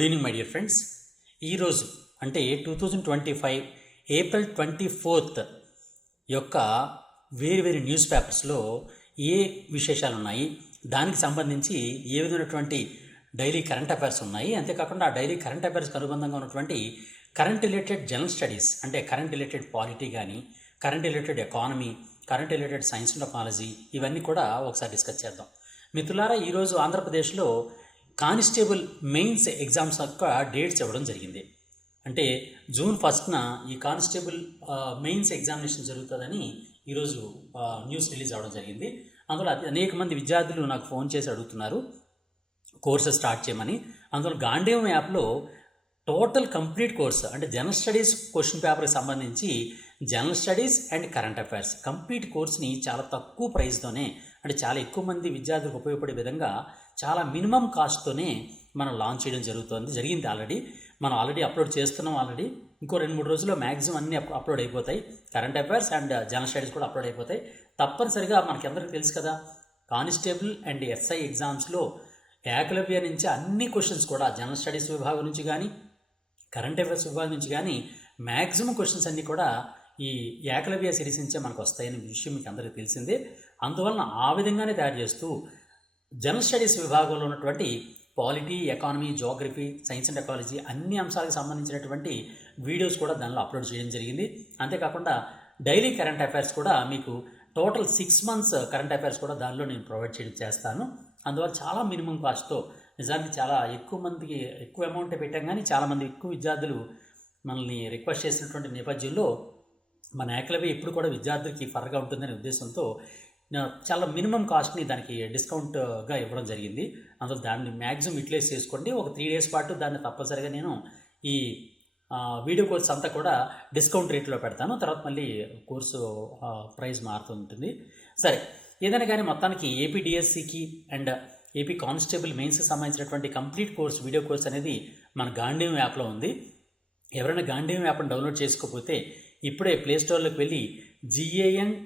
Good evening my dear friends. ఈరోజు అంటే 2025 April 24 యొక్క వేరు న్యూస్ పేపర్స్లో ఏ విశేషాలు ఉన్నాయి, దానికి సంబంధించి ఏ విధమైనటువంటి డైలీ కరెంట్ అఫైర్స్ ఉన్నాయి, అంతేకాకుండా ఆ డైలీ కరెంట్ అఫైర్స్కి అనుబంధంగా ఉన్నటువంటి కరెంట్ రిలేటెడ్ జనరల్ స్టడీస్ అంటే కరెంట్ రిలేటెడ్ పాలిటీ కానీ, current related economy, current related science and technology, ఇవన్నీ కూడా ఒకసారి డిస్కస్ చేద్దాం. మిత్రులారా, ఈరోజు ఆంధ్రప్రదేశ్లో కానిస్టేబుల్ మెయిన్స్ ఎగ్జామ్స్ యొక్క డేట్స్ ఇవ్వడం జరిగింది. అంటే జూన్ 1న ఈ కానిస్టేబుల్ మెయిన్స్ ఎగ్జామినేషన్ జరుగుతుందని ఈరోజు న్యూస్ రిలీజ్ అవ్వడం జరిగింది. అందులో అనేక మంది విద్యార్థులు నాకు ఫోన్ చేసి అడుగుతున్నారు కోర్సెస్ స్టార్ట్ చేయమని. అందులో గాంధీవం యాప్లో టోటల్ కంప్లీట్ కోర్స్ అంటే జనరల్ స్టడీస్ క్వశ్చన్ పేపర్కి సంబంధించి general studies and current affairs complete కోర్స్ని చాలా తక్కువ ప్రైస్తోనే, అంటే చాలా ఎక్కువ మంది విద్యార్థులకు ఉపయోగపడే విధంగా చాలా మినిమం కాస్ట్తోనే మనం లాంచ్ చేయడం జరిగింది. మనం ఆల్రెడీ అప్లోడ్ చేస్తున్నాం. ఇంకో 2-3 రోజుల్లో మ్యాక్సిమం అన్నీ అప్లోడ్ అయిపోతాయి. Current affairs and general studies కూడా అప్లోడ్ అయిపోతాయి. తప్పనిసరిగా మనకందరికీ తెలుసు కదా, కానిస్టేబుల్ అండ్ ఎస్ఐ ఎగ్జామ్స్లో ఏకలవ్య నుంచి అన్ని క్వశ్చన్స్ కూడా జనరల్ స్టడీస్ విభాగం నుంచి కానీ, కరెంట్ అఫైర్స్ విభాగం నుంచి కానీ మ్యాక్సిమం క్వశ్చన్స్ అన్నీ కూడా ఈ ఏకలవ్య సిరీస్ నుంచే మనకు వస్తాయనే విషయం మీకు అందరికీ తెలిసిందే. అందువలన ఆ విధంగానే తయారు చేస్తూ జనరల్ స్టడీస్ విభాగంలో ఉన్నటువంటి polity, economy, geography, science and technology అన్ని అంశాలకు సంబంధించినటువంటి వీడియోస్ కూడా దానిలో అప్లోడ్ చేయడం జరిగింది. అంతేకాకుండా డైలీ కరెంట్ అఫైర్స్ కూడా మీకు టోటల్ 6 months కరెంట్ అఫైర్స్ కూడా దానిలో నేను ప్రొవైడ్ చేస్తాను. అందువల్ల చాలా మినిమం కాస్ట్తో, నిజానికి చాలా ఎక్కువ మందికి ఎక్కువ అమౌంట్ పెట్టాం, కానీ చాలామంది ఎక్కువ విద్యార్థులు మనల్ని రిక్వెస్ట్ చేసినటువంటి నేపథ్యంలో మన ఏకలవ్య ఎప్పుడు కూడా విద్యార్థులకి ఫర్గా ఉంటుందనే ఉద్దేశంతో చాలా మినిమం కాస్ట్ని దానికి డిస్కౌంట్గా ఇవ్వడం జరిగింది. అందులో దాన్ని మ్యాక్సిమం యూటిలైజ్ చేసుకోండి. ఒక 3 days పాటు దాన్ని తప్పనిసరిగా నేను ఈ వీడియో కోర్స్ అంతా కూడా డిస్కౌంట్ రేట్లో పెడతాను. తర్వాత మళ్ళీ కోర్సు ప్రైస్ మారుతూ ఉంటుంది. సరే, ఏదైనా కానీ మొత్తానికి ఏపీ డిఎస్సికి అండ్ ఏపీ కానిస్టేబుల్ మెయిన్స్కి సంబంధించినటువంటి కంప్లీట్ కోర్స్ వీడియో కోర్స్ అనేది మన గాంధీవం యాప్లో ఉంది. ఎవరైనా గాంధీవం యాప్ని డౌన్లోడ్ చేసుకోకపోతే ఇప్పుడే ప్లేస్టోర్లోకి వెళ్ళి GANDEEVAM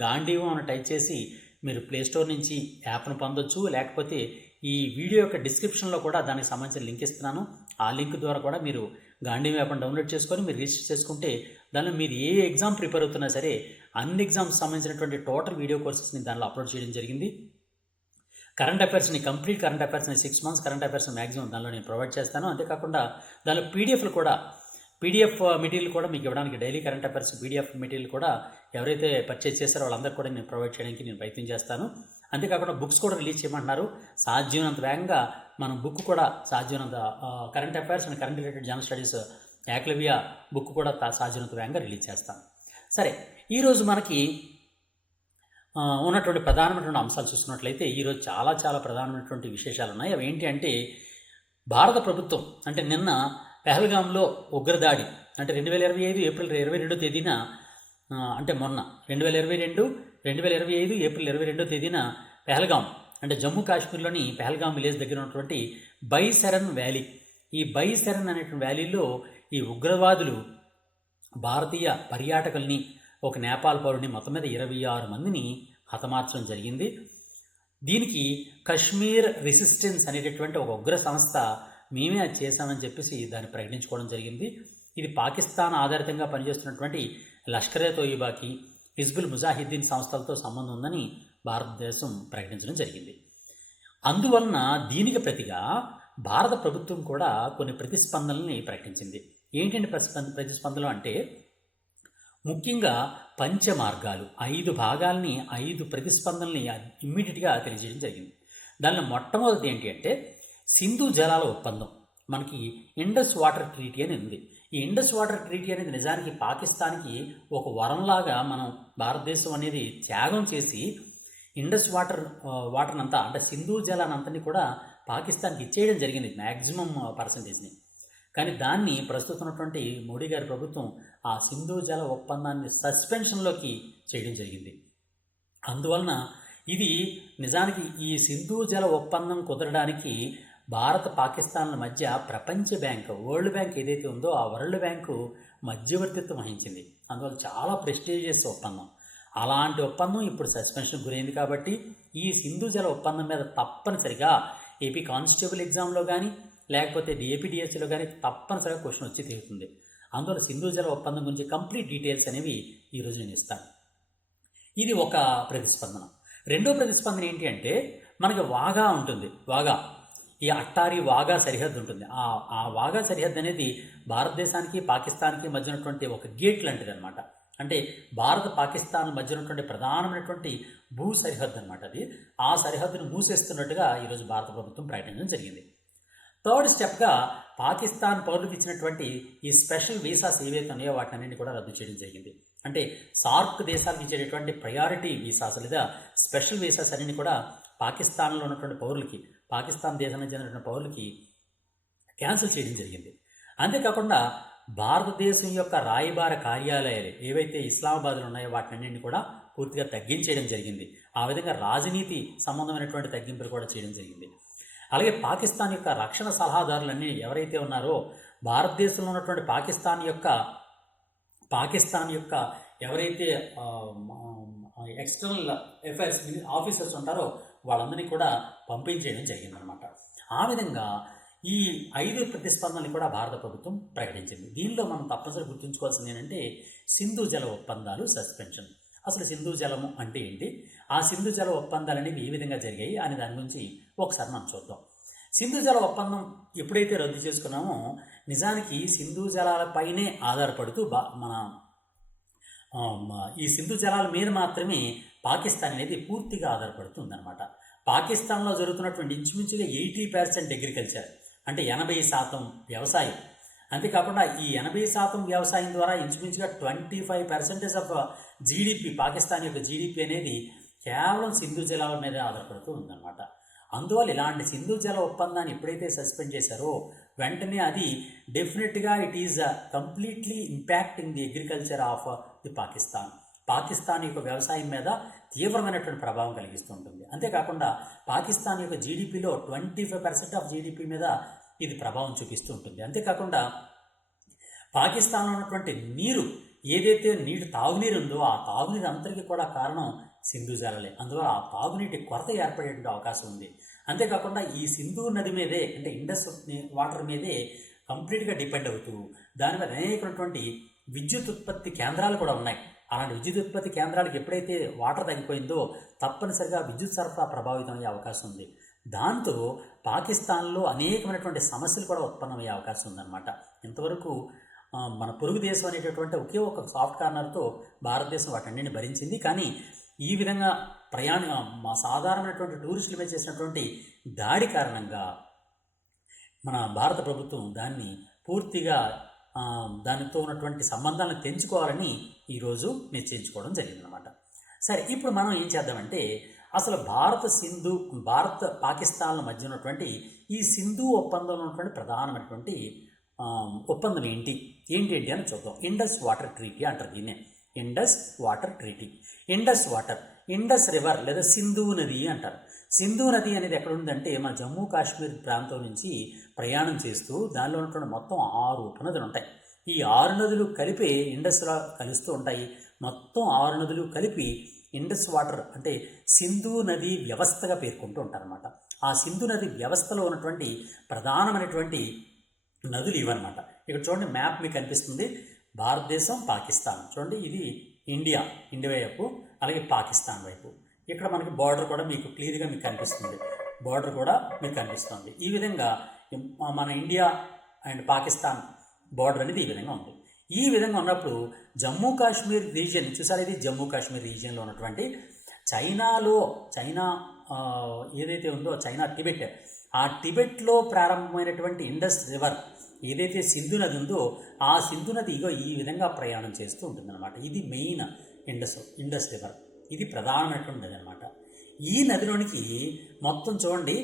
గాంధీవం అని టైప్ చేసి మీరు ప్లేస్టోర్ నుంచి యాప్ను పొందొచ్చు. లేకపోతే ఈ వీడియో యొక్క డిస్క్రిప్షన్లో కూడా దానికి సంబంధించిన లింక్ ఇస్తున్నాను. ఆ లింక్ ద్వారా కూడా మీరు గాంధీవం యాప్ను డౌన్లోడ్ చేసుకొని మీరు రిజిస్టర్ చేసుకుంటే దానిలో మీరు ఏ ఎగ్జామ్ ప్రిపేర్ అవుతున్నా సరే అన్ని ఎగ్జామ్స్ సంబంధించినటువంటి టోటల్ వీడియో కోర్సెస్ని దానిలో అప్లోడ్ చేయడం జరిగింది. కరెంట్ అఫైర్స్ని, కంప్లీట్ కరెంట్ అఫైర్స్ని 6 months కరెంట్ అఫైర్స్ని మ్యాక్సిమం దానిలో నేను ప్రొవైడ్ చేస్తాను. అంతేకాకుండా దానిలో పీడిఎఫ్ మెటీరియల్ కూడా మీకు ఇవ్వడానికి, daily current affairs PDF material కూడా ఎవరైతే పర్చేస్ చేస్తారో వాళ్ళందరికీ కూడా నేను ప్రొవైడ్ చేయడానికి నేను ప్రయత్నం చేస్తాను. అంతేకాకుండా బుక్స్ కూడా రిలీజ్ చేయమంటున్నారు. సాధ్యమైనంత వేగంగా మనం బుక్ కూడా సాధ్యమైనంత current affairs and current related general studies Ekalavya book కూడా సాధ్యమైనంత వేగంగా రిలీజ్ చేస్తాను. సరే, ఈరోజు మనకి ఉన్నటువంటి ప్రధానమైనటువంటి అంశాలు చూసుకున్నట్లయితే ఈరోజు చాలా ప్రధానమైనటువంటి విశేషాలు ఉన్నాయి. అవి ఏంటి అంటే, భారత ప్రభుత్వం అంటే నిన్న పెహల్గాంలో ఉగ్రదాడి అంటే 2025 ఏప్రిల్ 22వ తేదీన, అంటే మొన్న 2025 ఏప్రిల్ 22వ తేదీన పెహల్గాం అంటే జమ్మూ కాశ్మీర్లోని పెహల్గాం విలేజ్ దగ్గర ఉన్నటువంటి బైసరన్ వ్యాలీ, ఈ బైసరన్ అనేటువంటి వ్యాలీలో ఈ ఉగ్రవాదులు భారతీయ పర్యాటకుల్ని, ఒక నేపాల్ పౌరుని, మొత్తం మీద 26 మందిని హతమార్చడం జరిగింది. దీనికి కశ్మీర్ రెసిస్టెన్స్ అనేటటువంటి ఒక ఉగ్ర సంస్థ మేమే అది చేశామని చెప్పేసి దాన్ని ప్రకటించుకోవడం జరిగింది. ఇది పాకిస్తాన్ ఆధారితంగా పనిచేస్తున్నటువంటి లష్కరే తోయిబాకి, హిజ్బుల్ ముజాహిద్దీన్ సంస్థలతో సంబంధం ఉందని భారతదేశం ప్రకటించడం జరిగింది. అందువలన దీనికి ప్రతిగా భారత ప్రభుత్వం కూడా కొన్ని ప్రతిస్పందనల్ని ప్రకటించింది. ఏంటంటే ప్రతిస్పందనలు అంటే, ముఖ్యంగా పంచమార్గాలు 5 భాగాల్ని 5 ప్రతిస్పందనల్ని ఇమ్మీడియట్గా తెలియజేయడం జరిగింది. దానిలో మొట్టమొదటి ఏంటి అంటే, సింధు జలాల ఒప్పందం. మనకి ఇండస్ వాటర్ ట్రీటీ అని ఉంది. ఈ ఇండస్ వాటర్ ట్రీటీ అనేది నిజానికి పాకిస్తాన్కి ఒక వరంలాగా మనం భారతదేశం అనేది త్యాగం చేసి ఇండస్ వాటర్ అంతా అంటే సింధు జలానంతని కూడా పాకిస్తాన్కి ఇచ్చేయడం జరిగింది, మ్యాక్సిమం పర్సంటేజ్ని. కానీ దాన్ని ప్రస్తుతం ఉన్నటువంటి మోడీ గారి ప్రభుత్వం ఆ సింధు జల ఒప్పందాన్ని సస్పెన్షన్లోకి చేయడం జరిగింది. అందువలన ఇది నిజానికి ఈ సింధు జల ఒప్పందం కుదరడానికి భారత పాకిస్తాన్ల మధ్య ప్రపంచ బ్యాంక్, వరల్డ్ బ్యాంక్ ఏదైతే ఉందో ఆ వరల్డ్ బ్యాంకు మధ్యవర్తిత్వం వహించింది. అందువల్ల చాలా ప్రెస్టీజియస్ ఒప్పందం. అలాంటి ఒప్పందం ఇప్పుడు సస్పెన్షన్ గురైంది. కాబట్టి ఈ సింధు జల ఒప్పందం మీద తప్పనిసరిగా ఏపీ కానిస్టేబుల్ ఎగ్జామ్లో కానీ లేకపోతే ఏపీడిఎస్సిలో కానీ తప్పనిసరిగా క్వశ్చన్ వచ్చి తీరుతుంది. అందువల్ల సింధు జల ఒప్పందం గురించి కంప్లీట్ డీటెయిల్స్ అనేవి ఈరోజు నేను ఇస్తాను. ఇది ఒక ప్రతిస్పందన. రెండో ప్రతిస్పందన ఏంటి అంటే మనకి వాగా ఉంటుంది. వాగా, ఈ అట్టారీ వాగా సరిహద్దు ఉంటుంది. ఆ వాగా సరిహద్దు అనేది భారతదేశానికి పాకిస్తాన్కి మధ్య ఉన్నటువంటి ఒక గేట్ లాంటిది అనమాట. అంటే భారత పాకిస్తాన్ మధ్య ఉన్నటువంటి ప్రధానమైనటువంటి భూ సరిహద్దు అనమాట అది. ఆ సరిహద్దును మూసేస్తున్నట్టుగా ఈరోజు భారత ప్రభుత్వం ప్రకటించడం జరిగింది. థర్డ్ స్టెప్గా పాకిస్తాన్ పౌరులకు ఇచ్చినటువంటి ఈ స్పెషల్ వీసాస్ ఏవైతే ఉన్నాయో వాటిని కూడా రద్దు చేయడం జరిగింది. అంటే సార్క్ దేశాలకు ఇచ్చేటటువంటి ప్రయారిటీ వీసాస్ లేదా స్పెషల్ వీసాస్ అన్ని కూడా పాకిస్తాన్లో ఉన్నటువంటి పౌరులకి, పాకిస్తాన్ దేశానికి చెందినటువంటి పౌరులకి క్యాన్సిల్ చేయడం జరిగింది. అంతేకాకుండా భారతదేశం యొక్క రాయబార కార్యాలయాలు ఏవైతే ఇస్లామాబాద్లో ఉన్నాయో వాటిని కూడా పూర్తిగా తగ్గించేయడం జరిగింది. ఆ విధంగా రాజనీతి సంబంధమైనటువంటి తగ్గింపులు కూడా చేయడం జరిగింది. అలాగే పాకిస్తాన్ యొక్క రక్షణ సలహాదారులన్నీ ఎవరైతే ఉన్నారో భారతదేశంలో ఉన్నటువంటి పాకిస్తాన్ యొక్క ఎవరైతే ఎక్స్టర్నల్ అఫైర్స్ ఆఫీసర్స్ ఉంటారో వాళ్ళందరినీ కూడా పంపించేయడం జరిగిందనమాట. ఆ విధంగా ఈ 5 ప్రతిస్పందనలు కూడా భారత ప్రభుత్వం ప్రకటించింది. దీనిలో మనం తప్పనిసరి గుర్తుంచుకోవాల్సింది ఏంటంటే సింధు జల ఒప్పందాలు సస్పెన్షన్. అసలు సింధు జలము అంటే ఏంటి, ఆ సింధు జల ఒప్పందాలు అనేవి ఏ విధంగా జరిగాయి అనే దాని గురించి ఒకసారి మనం చూద్దాం. సింధు జల ఒప్పందం ఎప్పుడైతే రద్దు చేసుకున్నామో నిజానికి సింధు జలాలపైనే ఆధారపడుతూ ఈ సింధు జలాల మీద మాత్రమే పాకిస్తాన్ అనేది పూర్తిగా ఆధారపడుతుందన్నమాట. పాకిస్తాన్లో జరుగుతున్నటువంటి ఇంచుమించుగా 80% అగ్రికల్చర్, అంటే 80% వ్యవసాయం. అంతేకాకుండా ఈ 80% వ్యవసాయం ద్వారా ఇంచుమించుగా 25% ఆఫ్ జీడిపి, పాకిస్తాన్ యొక్క జీడిపి అనేది కేవలం సింధు జలాల మీద ఆధారపడుతూ ఉందన్నమాట. అందువల్ల ఇలాంటి సింధు జల ఒప్పందాన్ని ఎప్పుడైతే సస్పెండ్ చేశారో వెంటనే అది డెఫినెట్గా it is completely impacting the agriculture of the Pakistan యొక్క వ్యవసాయం మీద తీవ్రమైనటువంటి ప్రభావం కలిగిస్తూ ఉంటుంది. అంతేకాకుండా పాకిస్తాన్ యొక్క జీడిపిలో 25% ఆఫ్ జీడిపి మీద ఇది ప్రభావం చూపిస్తూ ఉంటుంది. అంతేకాకుండా పాకిస్తాన్లో ఉన్నటువంటి నీరు ఏదైతే తాగునీరు ఉందో ఆ తాగునీరు అంతటికీ కూడా కారణం సింధు జలాలే. అందువల్ల ఆ తాగునీటి కొరత ఏర్పడేటువంటి అవకాశం ఉంది. అంతేకాకుండా ఈ సింధు నది మీదే, అంటే ఇండస్ వాటర్ మీదే కంప్లీట్గా డిపెండ్ అవుతూ దాని మీద అనేకటువంటి విద్యుత్ ఉత్పత్తి కేంద్రాలు కూడా ఉన్నాయి. అలాంటి విద్యుత్ ఉత్పత్తి కేంద్రాలకు ఎప్పుడైతే వాటర్ తగ్గిపోయిందో తప్పనిసరిగా విద్యుత్ సరఫరా ప్రభావితం అయ్యే అవకాశం ఉంది. దాంతో పాకిస్తాన్లో అనేకమైనటువంటి సమస్యలు కూడా ఉత్పన్నమయ్యే అవకాశం ఉందన్నమాట. ఇంతవరకు మన పొరుగు దేశం అనేటటువంటి ఒకే ఒక సాఫ్ట్ కార్నర్తో భారతదేశం వాటన్నింటిని భరించింది. కానీ ఈ విధంగా సాధారణమైనటువంటి టూరిస్టుల మీద చేసినటువంటి దాడి కారణంగా మన భారత ప్రభుత్వం దాన్ని పూర్తిగా దానితో ఉన్నటువంటి సంబంధాలను తెంచుకోవాలని ఈరోజు నిశ్చయించుకోవడం జరిగిందనమాట. సరే, ఇప్పుడు మనం ఏం చేద్దామంటే అసలు భారత్ పాకిస్తాన్ల మధ్య ఉన్నటువంటి ఈ సింధు ఒప్పందంలో ఉన్నటువంటి ప్రధానమైనటువంటి ఒప్పందం ఏంటి అని చూద్దాం. ఇండస్ వాటర్ ట్రీటీ అంటారు దీన్నే. Indus water treaty. Indus river లేదా సింధు నది అంటారు. సింధు నది అనేది ఎక్కడ ఉందంటే మన జమ్మూ కాశ్మీర్ ప్రాంతం నుంచి ప్రయాణం చేస్తూ దానిలో ఉన్నటువంటి మొత్తం 6 ఉపనదులు ఉంటాయి. ఈ 6 నదులు కలిపి ఇండస్లో కలుస్తూ ఉంటాయి. మొత్తం 6 నదులు కలిపి ఇండస్ వాటర్ అంటే సింధు నది వ్యవస్థగా పేర్కొంటూ ఉంటారన్నమాట. ఆ సింధు నది వ్యవస్థలో ఉన్నటువంటి ప్రధానమైనటువంటి నదులు ఇవన్నమాట. ఇక్కడ చూడండి, మ్యాప్ మీకు కనిపిస్తుంది. భారతదేశం, పాకిస్తాన్ చూడండి, ఇది ఇండియా వైపు, అలాగే పాకిస్తాన్ వైపు. ఇక్కడ మనకి బార్డర్ కూడా మీకు క్లియర్గా మీకు కనిపిస్తుంది. ఈ విధంగా మన ఇండియా అండ్ పాకిస్తాన్ బార్డర్ అనేది ఈ విధంగా ఉంది. ఈ విధంగా ఉన్నప్పుడు జమ్మూ కాశ్మీర్ రీజియన్ చూసారు, ఇది జమ్మూ కాశ్మీర్ రీజియన్లో ఉన్నటువంటి చైనా ఏదైతే ఉందో టిబెట్, ఆ టిబెట్లో ప్రారంభమైనటువంటి ఇండస్ రివర్ ఏదైతే సింధు నది ఉందో ఆ సింధు నది ఈ విధంగా ప్రయాణం చేస్తూ ఉంటుందన్నమాట. ఇది మెయిన్ ఇండస్ రివర్, ఇది ప్రధానమైనటువంటి నది అనమాట. ఈ నదిలోనికి మొత్తం చూడండి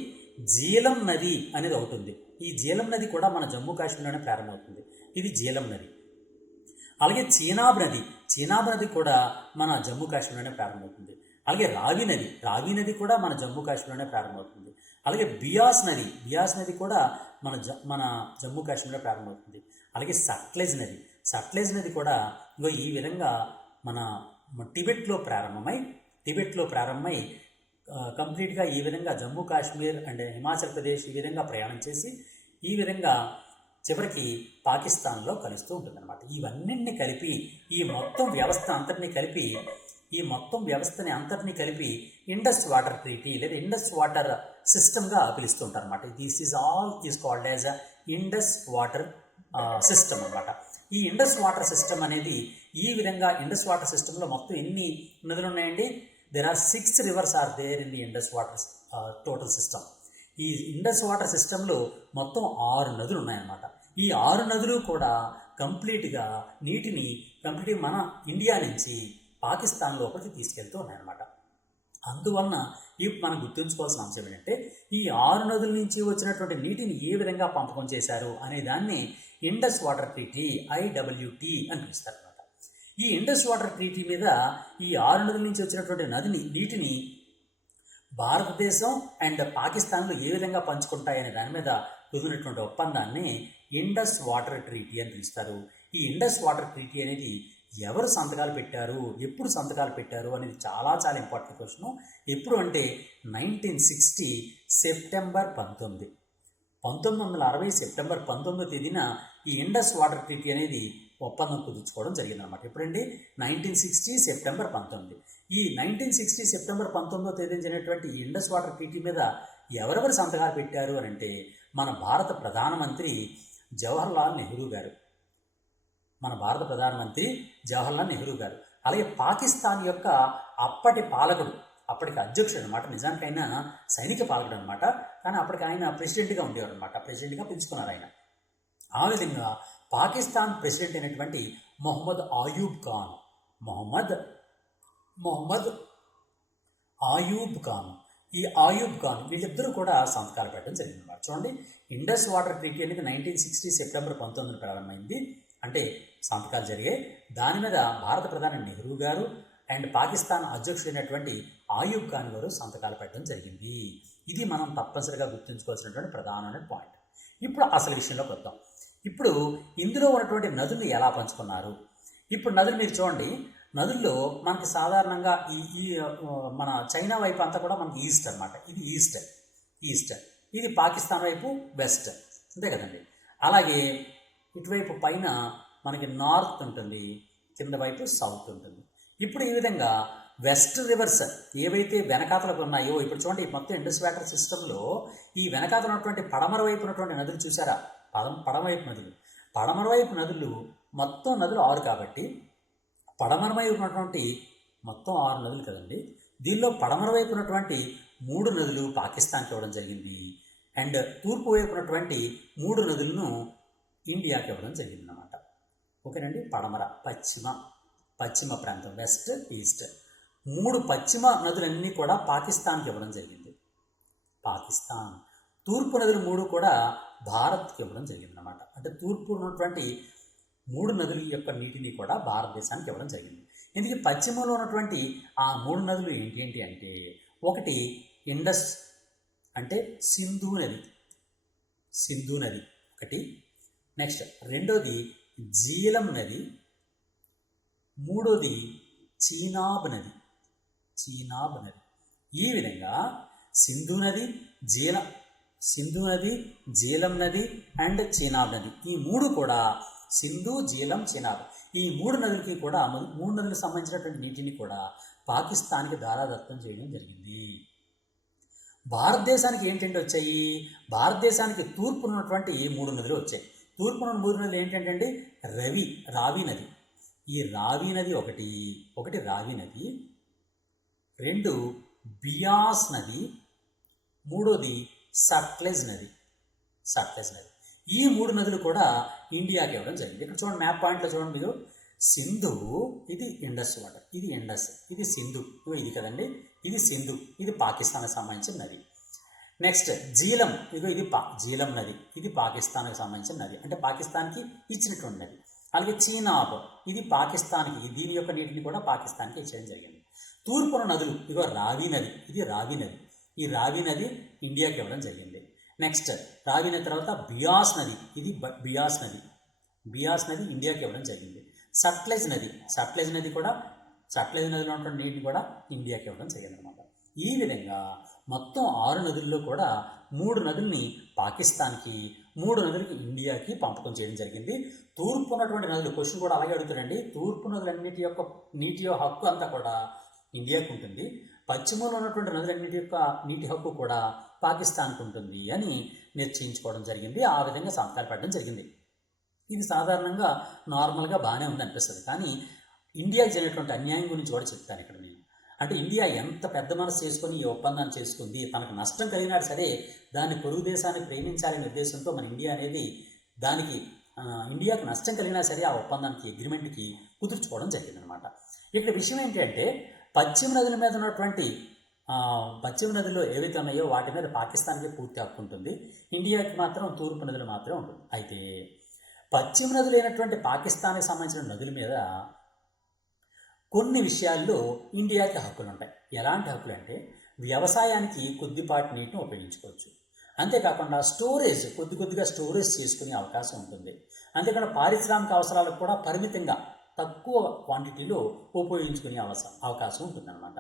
జీలం నది అనేది ఒకటి ఉంది. ఈ జీలం నది కూడా మన జమ్మూ కాశ్మీర్లోనే ప్రారంభమవుతుంది. ఇది జీలం నది. అలాగే చీనాబ్ నది కూడా మన జమ్మూ కాశ్మీర్లోనే ప్రారంభమవుతుంది. అలాగే రావి నది కూడా మన జమ్మూ కాశ్మీర్లోనే ప్రారంభమవుతుంది. అలాగే బియాస్ నది కూడా మన జమ్మూ కాశ్మీర్లో ప్రారంభమవుతుంది. అలాగే సట్లెజ్ నది కూడా ఈ విధంగా మన టిబెట్లో ప్రారంభమై కంప్లీట్గా ఈ విధంగా జమ్మూ కాశ్మీర్ అండ్ హిమాచల్ ప్రదేశ్ ఈ విధంగా ప్రయాణం చేసి ఈ విధంగా చివరికి పాకిస్తాన్లో కలుస్తూ ఉంటుందన్నమాట. ఇవన్నింటినీ కలిపి ఈ మొత్తం వ్యవస్థ అంతటినీ కలిపి ఇండస్ వాటర్ ట్రీటీ లేదా ఇండస్ వాటర్ సిస్టమ్గా పిలుస్తూ ఉంటారు అనమాట. This is all is called as a Indus water system అనమాట. ఈ ఇండస్ వాటర్ సిస్టమ్ అనేది ఈ విధంగా ఇండస్ వాటర్ సిస్టంలో మొత్తం ఎన్ని నదులు ఉన్నాయండి? There are 6 rivers are there in the Indus water total system. ఈ ఇండస్ వాటర్ సిస్టంలో మొత్తం 6 నదులు ఉన్నాయన్నమాట. ఈ 6 నదులు కూడా కంప్లీట్గా నీటిని మన ఇండియా నుంచి పాకిస్తాన్ లోపలికి తీసుకెళ్తూ ఉన్నాయన్నమాట. అందువలన మనం గుర్తుంచుకోవాల్సిన అంశం ఏంటంటే ఈ 6 నదుల నుంచి వచ్చినటువంటి నీటిని ఏ విధంగా పంపకం చేశారు అనే దాన్ని ఇండస్ వాటర్ ట్రీటీ IWT అని పిలుస్తారు అనమాట. ఈ ఇండస్ వాటర్ ట్రీటీ మీద ఈ 6 నదుల నుంచి వచ్చినటువంటి నీటిని భారతదేశం అండ్ పాకిస్తాన్లు ఏ విధంగా పంచుకుంటాయనే దాని మీద కుదిరినటువంటి ఒప్పందాన్ని ఇండస్ వాటర్ ట్రీటీ అని పిలుస్తారు. ఈ ఇండస్ వాటర్ ట్రీటీ అనేది ఎవరు సంతకాలు పెట్టారు, ఎప్పుడు సంతకాలు పెట్టారు అనేది చాలా చాలా ఇంపార్టెంట్ క్వశ్చన్. ఎప్పుడు అంటే 1960 సెప్టెంబర్ 19. 1960 సెప్టెంబర్ 19వ తేదీన ఈ ఇండస్ వాటర్ ట్రీటీ అనేది ఒప్పందం కుదుర్చుకోవడం జరిగిందనమాట. ఎప్పుడండి? 1960 సెప్టెంబర్ 19. ఈ 1960 సెప్టెంబర్ 19వ తేదీన జరిగినటువంటి ఈ ఇండస్ వాటర్ ట్రీటీ మీద ఎవరెవరు సంతకాలు పెట్టారు అని అంటే మన భారత ప్రధానమంత్రి జవహర్లాల్ నెహ్రూ గారు, అలాగే పాకిస్తాన్ యొక్క అప్పటి పాలకుడు, అప్పటికి అధ్యక్షుడు అనమాట. నిజానికి ఆయన సైనిక పాలకుడు అనమాట, కానీ అప్పటికి ఆయన ప్రెసిడెంట్గా ఉండేవారు అనమాట. ప్రెసిడెంట్గా పిలుచుకున్నారు ఆయన. ఆ విధంగా పాకిస్తాన్ ప్రెసిడెంట్ అయినటువంటి మొహమ్మద్ ఆయూబ్ ఖాన్ ఈ ఆయూబ్ ఖాన్ వీళ్ళిద్దరూ కూడా సంతకాలు పెట్టడం జరిగిందన్నమాట. చూడండి, ఇండస్ వాటర్ ట్రీటీ అనేది 1960 సెప్టెంబర్ 19 ప్రారంభమైంది. అంటే సంతకాలు జరిగాయి. దాని మీద భారత ప్రధాని నెహ్రూ గారు అండ్ పాకిస్తాన్ అధ్యక్షుడైనటువంటి ఆయూబ్ ఖాన్ గారు సంతకాలు పెట్టడం జరిగింది. ఇది మనం తప్పనిసరిగా గుర్తుంచుకోవాల్సినటువంటి ప్రధానమైన పాయింట్. ఇప్పుడు అసలు విషయంలోకి వద్దాం. ఇప్పుడు ఇందులో ఉన్నటువంటి నదులు ఎలా పంచుకున్నారు? ఇప్పుడు నదులు మీరు చూడండి, నదుల్లో మనకి సాధారణంగా ఈ మన చైనా వైపు అంతా కూడా మనకి ఈస్ట్ అనమాట. ఇది ఈస్ట్, ఇది పాకిస్తాన్ వైపు వెస్ట్, అంతే కదండి. అలాగే ఇటువైపు పైన మనకి నార్త్ ఉంటుంది, కింద వైపు సౌత్ ఉంటుంది. ఇప్పుడు ఈ విధంగా వెస్ట్ రివర్స్ ఏవైతే వెనకాతలకు ఉన్నాయో, ఇప్పుడు చూడండి మొత్తం ఇండస్ వాటర్ సిస్టంలో ఈ వెనకాతలు ఉన్నటువంటి పడమర వైపు ఉన్నటువంటి నదులు చూసారా? పడమర వైపు నదులు మొత్తం నదులు 6 కాబట్టి పడమర వైపు ఉన్నటువంటి మొత్తం 6 నదులు కదండి. దీనిలో పడమర వైపు ఉన్నటువంటి 3 నదులు పాకిస్తాన్కి ఇవ్వడం జరిగింది. అండ్ తూర్పు వైపు ఉన్నటువంటి 3 నదులను ఇండియాకి ఇవ్వడం జరిగిందన్నమాట. ఓకేనండి. పడమర, పశ్చిమ ప్రాంతం, వెస్ట్, ఈస్ట్, 3 పశ్చిమ నదులన్నీ కూడా పాకిస్తాన్కి ఇవ్వడం జరిగింది. తూర్పు నదులు 3 కూడా భారత్కి ఇవ్వడం జరిగిందన్నమాట. అంటే తూర్పు ఉన్నటువంటి 3 నదుల యొక్క నీటిని కూడా భారతదేశానికి ఇవ్వడం జరిగింది. ఇందుకు పశ్చిమంలో ఉన్నటువంటి ఆ 3 నదులు ఏంటి అంటే, ఒకటి ఇండస్ అంటే సింధు నది ఒకటి, నెక్స్ట్ రెండోది జీలం నది, మూడోది చీనాబ్ నది. ఈ విధంగా సింధు నది, జీలం నది అండ్ చీనాబ్ నది, ఈ 3 కూడా సింధు, జీలం, చీనాబ్, ఈ 3 నదులకి కూడా 3 నదులకు సంబంధించినటువంటి నీటిని కూడా పాకిస్తాన్కి దారాదత్తం చేయడం జరిగింది. భారతదేశానికి ఏంటంటే వచ్చాయి, భారతదేశానికి తూర్పున ఉన్నటువంటి 3 నదులు వచ్చాయి. తూర్పున 3 నదులు ఏంటంటే రావి నది. ఈ రావి నది ఒకటి రావి నది, 2 బియాస్ నది, 3వది సట్లెజ్ నది. ఈ 3 నదులు కూడా ఇండియాకి ఇవ్వడం జరిగింది. ఇక్కడ చూడండి, మ్యాప్ పాయింట్లో చూడండి మీరు, సింధు ఇది ఇండస్ వాటర్, ఇది సింధు, ఇది కదండి, ఇది సింధు, ఇది పాకిస్తాన్కి సంబంధించిన నది. నెక్స్ట్ జీలం, ఇది జీలం నది, ఇది పాకిస్తాన్కి సంబంధించిన నది, అంటే పాకిస్తాన్కి ఇచ్చినటువంటి నది. అలాగే చీనాబ్, ఇది పాకిస్తాన్కి, దీని యొక్క నీటిని కూడా పాకిస్తాన్కి ఇచ్చడం జరిగింది. తూర్పున నదులు, రావి నది, ఇది రావి నది, ఈ రావి నది ఇండియాకి ఇవ్వడం జరిగింది. నెక్స్ట్ రావి నది తర్వాత బియాస్ నది, ఇది బియాస్ నది ఇండియాకి ఇవ్వడం జరిగింది. సట్లెజ్ నదిలో ఉన్నటువంటి నీటిని కూడా ఇండియాకి ఇవ్వడం జరిగింది అనమాట. ఈ విధంగా మొత్తం 6 నదుల్లో కూడా 3 నదుల్ని పాకిస్తాన్కి, 3 నదులకి ఇండియాకి పంపకం చేయడం జరిగింది. తూర్పు ఉన్నటువంటి నదులు, క్వశ్చన్ కూడా అలాగే అడుగుతాడండి, తూర్పు నదులన్నిటి యొక్క నీటి హక్కు అంతా కూడా ఇండియాకు ఉంటుంది, పశ్చిమంలో ఉన్నటువంటి నదులన్నిటి యొక్క నీటి హక్కు కూడా పాకిస్తాన్కి ఉంటుంది అని నిశ్చయించుకోవడం జరిగింది. ఆ విధంగా సంతకాలు పెట్టడం జరిగింది. ఇది సాధారణంగా నార్మల్గా బాగానే ఉంది అనిపిస్తుంది. కానీ ఇండియాకి జరిగినటువంటి అన్యాయం గురించి కూడా చెప్తాను ఇక్కడ నేను. అంటే ఇండియా ఎంత పెద్ద మనసు చేసుకొని ఈ ఒప్పందాన్ని చేసుకుంది, తనకు నష్టం కలిగినాడు సరే దాన్ని పొరుగు దేశాన్ని ప్రేమించాలనే ఉద్దేశంతో మన ఇండియా అనేది దానికి ఇండియాకు నష్టం కలిగినా సరే ఆ ఒప్పందానికి అగ్రిమెంట్కి కుదుర్చుకోవడం జరిగిందనమాట. ఇక్కడ విషయం ఏంటంటే పశ్చిమ నదుల మీద ఉన్నటువంటి పశ్చిమ నదుల్లో ఏవైతే ఉన్నాయో వాటి మీద పాకిస్తాన్కి పూర్తి హక్కు ఉంటుంది, ఇండియాకి మాత్రం తూర్పు నదులు మాత్రమే ఉంటుంది. అయితే పశ్చిమ నదులు అయినటువంటి పాకిస్తాన్కి సంబంధించిన నదుల మీద కొన్ని విషయాల్లో ఇండియాకి హక్కులు ఉంటాయి. ఎలాంటి హక్కులు అంటే వ్యవసాయానికి కొద్దిపాటి నీటిని ఉపయోగించుకోవచ్చు, అంతేకాకుండా స్టోరేజ్ కొద్దిగా స్టోరేజ్ చేసుకునే అవకాశం ఉంటుంది, అంతేకాకుండా పారిశ్రామిక అవసరాలకు కూడా పరిమితంగా తక్కువ క్వాంటిటీలో ఉపయోగించుకునే అవకాశం ఉంటుందన్నమాట.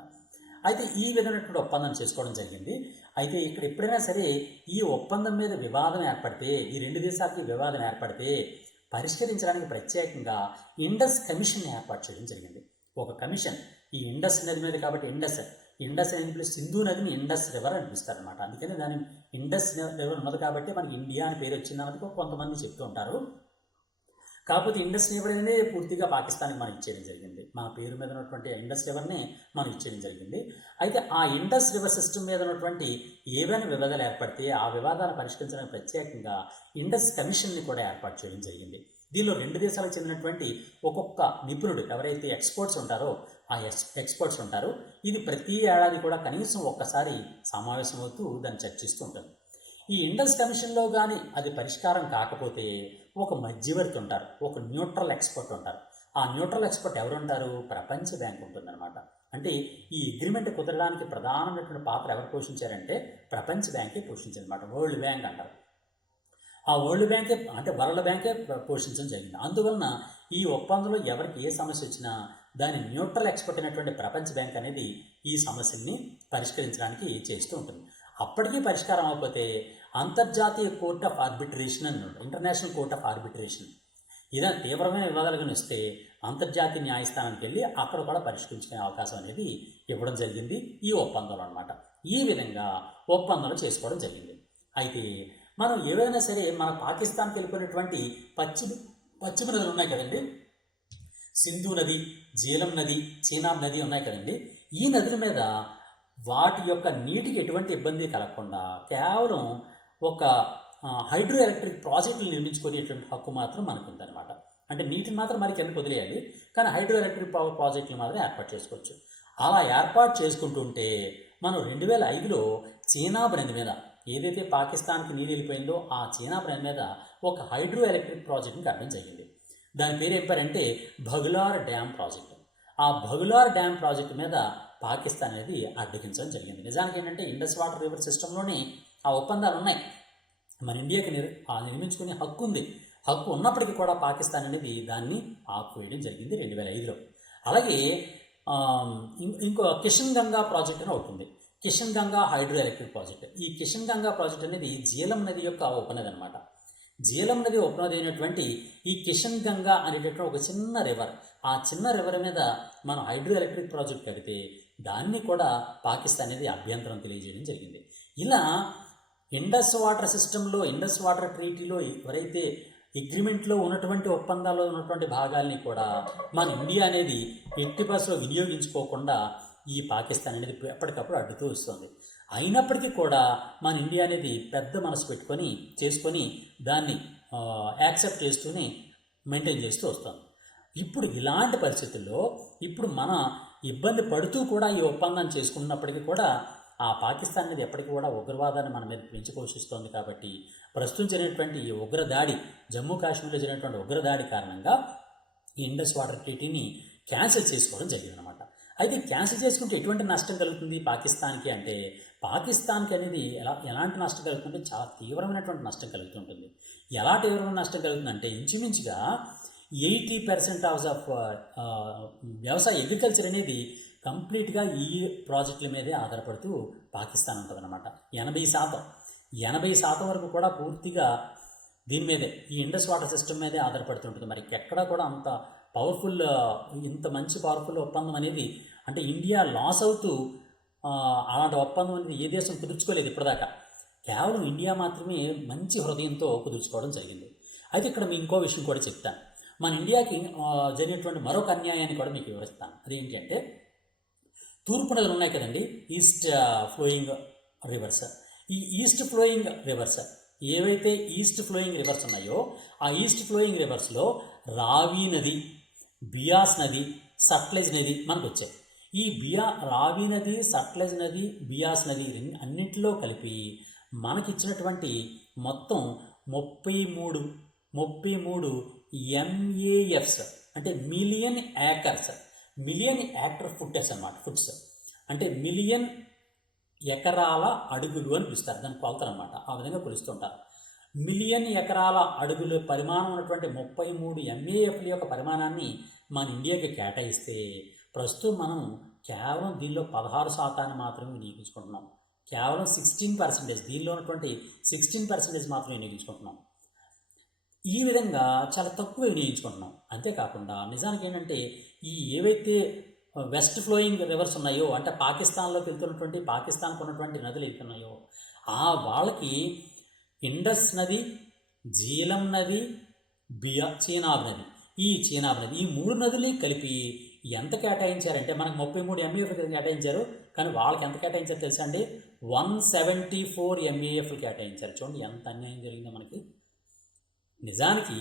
అయితే ఈ విధమైనటువంటి ఒప్పందం చేసుకోవడం జరిగింది. అయితే ఇక్కడ ఎప్పుడైనా సరే ఈ ఒప్పందం మీద వివాదం ఏర్పడితే, ఈ 2 దేశాలకి వివాదం ఏర్పడితే పరిష్కరించడానికి ప్రత్యేకంగా ఇండస్ కమిషన్ ఏర్పాటు చేయడం జరిగింది. ఒక కమిషన్, ఈ ఇండస్ నది మీద కాబట్టి ఇండస్ అని ప్లస్ సింధు నదిని ఇండస్ రివర్ అని పిలుస్తారనమాట. అందుకని దాని ఇండస్ రివర్ ఉన్నది కాబట్టి మనకి ఇండియా అని పేరు వచ్చిందన్నది కొంతమంది చెప్తూ ఉంటారు. కాకపోతే ఇండస్ రివర్ అనేది పూర్తిగా పాకిస్తాన్కి మనం ఇచ్చేయడం జరిగింది. మన పేరు మీద ఉన్నటువంటి ఇండస్ రివర్ని మనం ఇచ్చేయడం జరిగింది. అయితే ఆ ఇండస్ రివర్ సిస్టమ్ మీద ఉన్నటువంటి ఏవైనా వివాదాలు ఏర్పడితే ఆ వివాదాలను పరిష్కరించడానికి ప్రత్యేకంగా ఇండస్ కమిషన్ని కూడా ఏర్పాటు చేయడం జరిగింది. దీనిలో 2 దేశాలకు చెందినటువంటి ఒక్కొక్క నిపుణుడు ఎవరైతే ఎక్స్పర్ట్స్ ఉంటారో ఆ ఎక్స్పర్ట్స్ ఉంటారు. ఇది ప్రతి ఏడాది కూడా కనీసం ఒక్కసారి సమావేశం అవుతూ దాన్ని చర్చిస్తూ ఉంటుంది. ఈ ఇండస్ కమిషన్లో కానీ అది పరిష్కారం కాకపోతే ఒక మధ్యవర్తి ఉంటారు, ఒక న్యూట్రల్ ఎక్స్పర్ట్ ఉంటారు. ఆ న్యూట్రల్ ఎక్స్పర్ట్ ఎవరు ఉంటారు? ప్రపంచ బ్యాంక్ ఉంటుందన్నమాట. అంటే ఈ అగ్రిమెంట్ కుదరడానికి ప్రధానమైనటువంటి పాత్ర ఎవరు పోషించారంటే ప్రపంచ బ్యాంకే పోషించారన్నమాట. వరల్డ్ బ్యాంక్ అంటారు. ఆ వరల్డ్ బ్యాంకే అంటే వరల్డ్ బ్యాంకే పోషించడం జరిగింది. అందువలన ఈ ఒప్పందంలో ఎవరికి ఏ సమస్య వచ్చినా దాని న్యూట్రల్ ఎక్స్పర్ట్ అయినటువంటి ప్రపంచ బ్యాంక్ అనేది ఈ సమస్యని పరిష్కరించడానికి చేస్తూ ఉంటుంది. అప్పటికీ పరిష్కారం అవ్వకపోతే అంతర్జాతీయ కోర్ట్ ఆఫ్ ఆర్బిట్రేషన్ అన్నాడు, ఇంటర్నేషనల్ కోర్ట్ ఆఫ్ ఆర్బిట్రేషన్. ఇలా తీవ్రమైన వివాదాలు వస్తే అంతర్జాతీయ న్యాయస్థానానికి వెళ్ళి అక్కడ కూడా పరిష్కరించుకునే అవకాశం అనేది ఇవ్వడం జరిగింది ఈ ఒప్పందంలో అనమాట. ఈ విధంగా ఒప్పందాలు చేసుకోవడం జరిగింది. అయితే మనం ఏవైనా సరే మన పాకిస్తాన్కి వెళ్ళిపోయినటువంటి పశ్చిమ నదులు ఉన్నాయి కదండి, సింధు నది, జీలం నది, చీనాబ్ నది ఉన్నాయి కదండి. ఈ నదుల మీద వాటి యొక్క నీటికి ఎటువంటి ఇబ్బంది కలగకుండా కేవలం ఒక హైడ్రో ఎలక్ట్రిక్ ప్రాజెక్టులు నిర్మించుకునేటువంటి హక్కు మాత్రం మనకు ఉందన్నమాట. అంటే నీటిని మాత్రం మరి కిందకు వదిలేయాలి, కానీ హైడ్రో ఎలక్ట్రిక్ పవర్ ప్రాజెక్టులు మాత్రం ఏర్పాటు చేసుకోవచ్చు. అలా ఏర్పాటు చేసుకుంటుంటే మనం 2005లో చీనాబ్ నది మీద ఏదైతే పాకిస్తాన్కి నీరు వెళ్ళిపోయిందో ఆ చీనాబ్ నది మీద ఒక హైడ్రో ఎలక్ట్రిక్ ప్రాజెక్ట్ని కట్టడం జరిగింది. దాని పేరు చెప్పారంటే భగులార్ డ్యామ్ ప్రాజెక్టు. ఆ భగులార్ డ్యామ్ ప్రాజెక్టు మీద పాకిస్తాన్ అనేది అడ్డగించడం జరిగింది. నిజానికి ఏంటంటే ఇండస్ వాటర్ రివర్ సిస్టంలోనే ఆ ఒప్పందాలు ఉన్నాయి. మన ఇండియాకి నిర్మించుకునే హక్కు ఉంది. హక్కు ఉన్నప్పటికీ కూడా పాకిస్తాన్ అనేది దాన్ని ఆపివేయడం జరిగింది 2005లో. అలాగే ఇంకో కిషన్ గంగా ప్రాజెక్ట్ అని అవుతుంది, Kishan Ganga hydro electric project. ఈ కిషన్ గంగా ప్రాజెక్ట్ అనేది జీలం నది యొక్క ఉపనది అనమాట. జీలం నది ఉపనది అయినటువంటి ఈ కిషన్ గంగా అనేటటువంటి ఒక చిన్న రివర్, ఆ చిన్న రివర్ మీద మనం హైడ్రో ఎలక్ట్రిక్ ప్రాజెక్ట్ కడితే దాన్ని కూడా పాకిస్తాన్ అనేది అభ్యంతరం తెలియజేయడం జరిగింది. ఇలా ఇండస్ వాటర్ సిస్టంలో, ఇండస్ వాటర్ ట్రీటీలో ఎవరైతే అగ్రిమెంట్లో ఉన్నటువంటి ఒప్పందాల్లో ఉన్నటువంటి భాగాల్ని కూడా మన ఇండియా అనేది ఎట్టి పరిస్థితుల్లో వినియోగించుకోకుండా ఈ పాకిస్తాన్ అనేది ఎప్పటికప్పుడు అడ్డుతూ వస్తుంది. అయినప్పటికీ కూడా మన ఇండియా అనేది పెద్ద మనసు పెట్టుకొని చేసుకొని దాన్ని యాక్సెప్ట్ చేస్తూనే మెయింటైన్ చేస్తూ వస్తుంది. ఇప్పుడు ఇలాంటి పరిస్థితుల్లో ఇప్పుడు మన ఇబ్బంది పడుతూ కూడా ఈ ఒప్పందాన్ని చేసుకున్నప్పటికీ కూడా ఆ పాకిస్తాన్ అనేది ఎప్పటికీ కూడా ఉగ్రవాదాన్ని మన మీద పెంచి పోషిస్తోంది. కాబట్టి ప్రస్తుతం జరిగినటువంటి ఈ ఉగ్రదాడి, జమ్మూ కాశ్మీర్లో జరిగినటువంటి ఉగ్రదాడి కారణంగా ఈ ఇండస్ వాటర్ ట్రీటీని క్యాన్సిల్ చేసుకోవడం జరిగిందనమాట. అయితే క్యాన్సిల్ చేసుకుంటే ఎటువంటి నష్టం కలుగుతుంది పాకిస్తాన్కి అంటే, పాకిస్తాన్కి అనేది ఎలాంటి నష్టం కలుగుతుంటే చాలా తీవ్రమైనటువంటి నష్టం కలుగుతుంటుంది. ఎలా తీవ్రమైన నష్టం కలుగుతుందంటే ఇంచుమించుగా 80% ఆఫ్ వ్యవసాయ అగ్రికల్చర్ అనేది కంప్లీట్గా ఈ ప్రాజెక్టుల మీదే ఆధారపడుతూ పాకిస్తాన్ ఉంటుందన్నమాట. 80% వరకు కూడా పూర్తిగా దీని మీదే, ఈ ఇండస్ వాటర్ సిస్టమ్ మీదే ఆధారపడుతుంటుంది. మరి ఎక్కడా కూడా అంత పవర్ఫుల్, ఇంత మంచి పవర్ఫుల్ ఒప్పందం అనేది, అంటే ఇండియా లాస్ అవుతూ అలాంటి ఒప్పందం అనేది ఏ దేశం కుదుర్చుకోలేదు ఇప్పటిదాకా. కేవలం ఇండియా మాత్రమే మంచి హృదయంతో కుదుర్చుకోవడం జరిగింది. అయితే ఇక్కడ మీ ఇంకో విషయం కూడా చెప్తాను. మన ఇండియాకి జరిగినటువంటి మరొక అన్యాయాన్ని కూడా మీకు వివరిస్తాను. అదేంటి అంటే, తూర్పు నదులు ఉన్నాయి కదండి, ఈస్ట్ ఫ్లోయింగ్ రివర్స్. ఈ ఈస్ట్ ఫ్లోయింగ్ రివర్స్, ఏవైతే ఈస్ట్ ఫ్లోయింగ్ రివర్స్ ఉన్నాయో ఆ ఈస్ట్ ఫ్లోయింగ్ రివర్స్లో రావి నది, బియాస్ నది, సట్లెజ్ నది మనకు వచ్చాయి. ఈ రావి నది, సట్లెజ్ నది, బియాస్ నది అన్నింటిలో కలిపి మనకిచ్చినటువంటి మొత్తం 33 MAFs, అంటే మిలియన్ యాక్టర్ ఫుట్స్ అంటే మిలియన్ ఎకరాల అడుగులు అని పిలుస్తారు. దాన్ని కొలతలు అనమాట, ఆ విధంగా కొలుస్తుంటారు. మిలియన్ ఎకరాల అడుగుల పరిమాణం ఉన్నటువంటి 33 MAFల యొక్క పరిమాణాన్ని మన ఇండియాకి కేటాయిస్తే ప్రస్తుతం మనం కేవలం దీనిలో 16% మాత్రమే వినియోగించుకుంటున్నాం. కేవలం 16%, దీనిలో ఉన్నటువంటి 16% మాత్రమే వినియోగించుకుంటున్నాం. ఈ విధంగా చాలా తక్కువ వినియోగించుకుంటున్నాం. అంతేకాకుండా నిజానికి ఏంటంటే, ఈ ఏవైతే వెస్ట్ ఫ్లోయింగ్ రివర్స్ ఉన్నాయో, అంటే పాకిస్తాన్లోకి వెళ్తున్నటువంటి, పాకిస్తాన్కి ఉన్నటువంటి నదులు వెళ్తున్నాయో, వాళ్ళకి ఇండస్ నది, జీలం నది, చీనాబ్ నది, ఈ 3 నదులు కలిపి ఎంత కేటాయించారంటే, మనకు 33 MAF కేటాయించారు, కానీ వాళ్ళకి ఎంత కేటాయించారు తెలుసా అండి? 174 MAF కేటాయించారు. చూడండి ఎంత అన్యాయం జరిగిందో మనకి. నిజానికి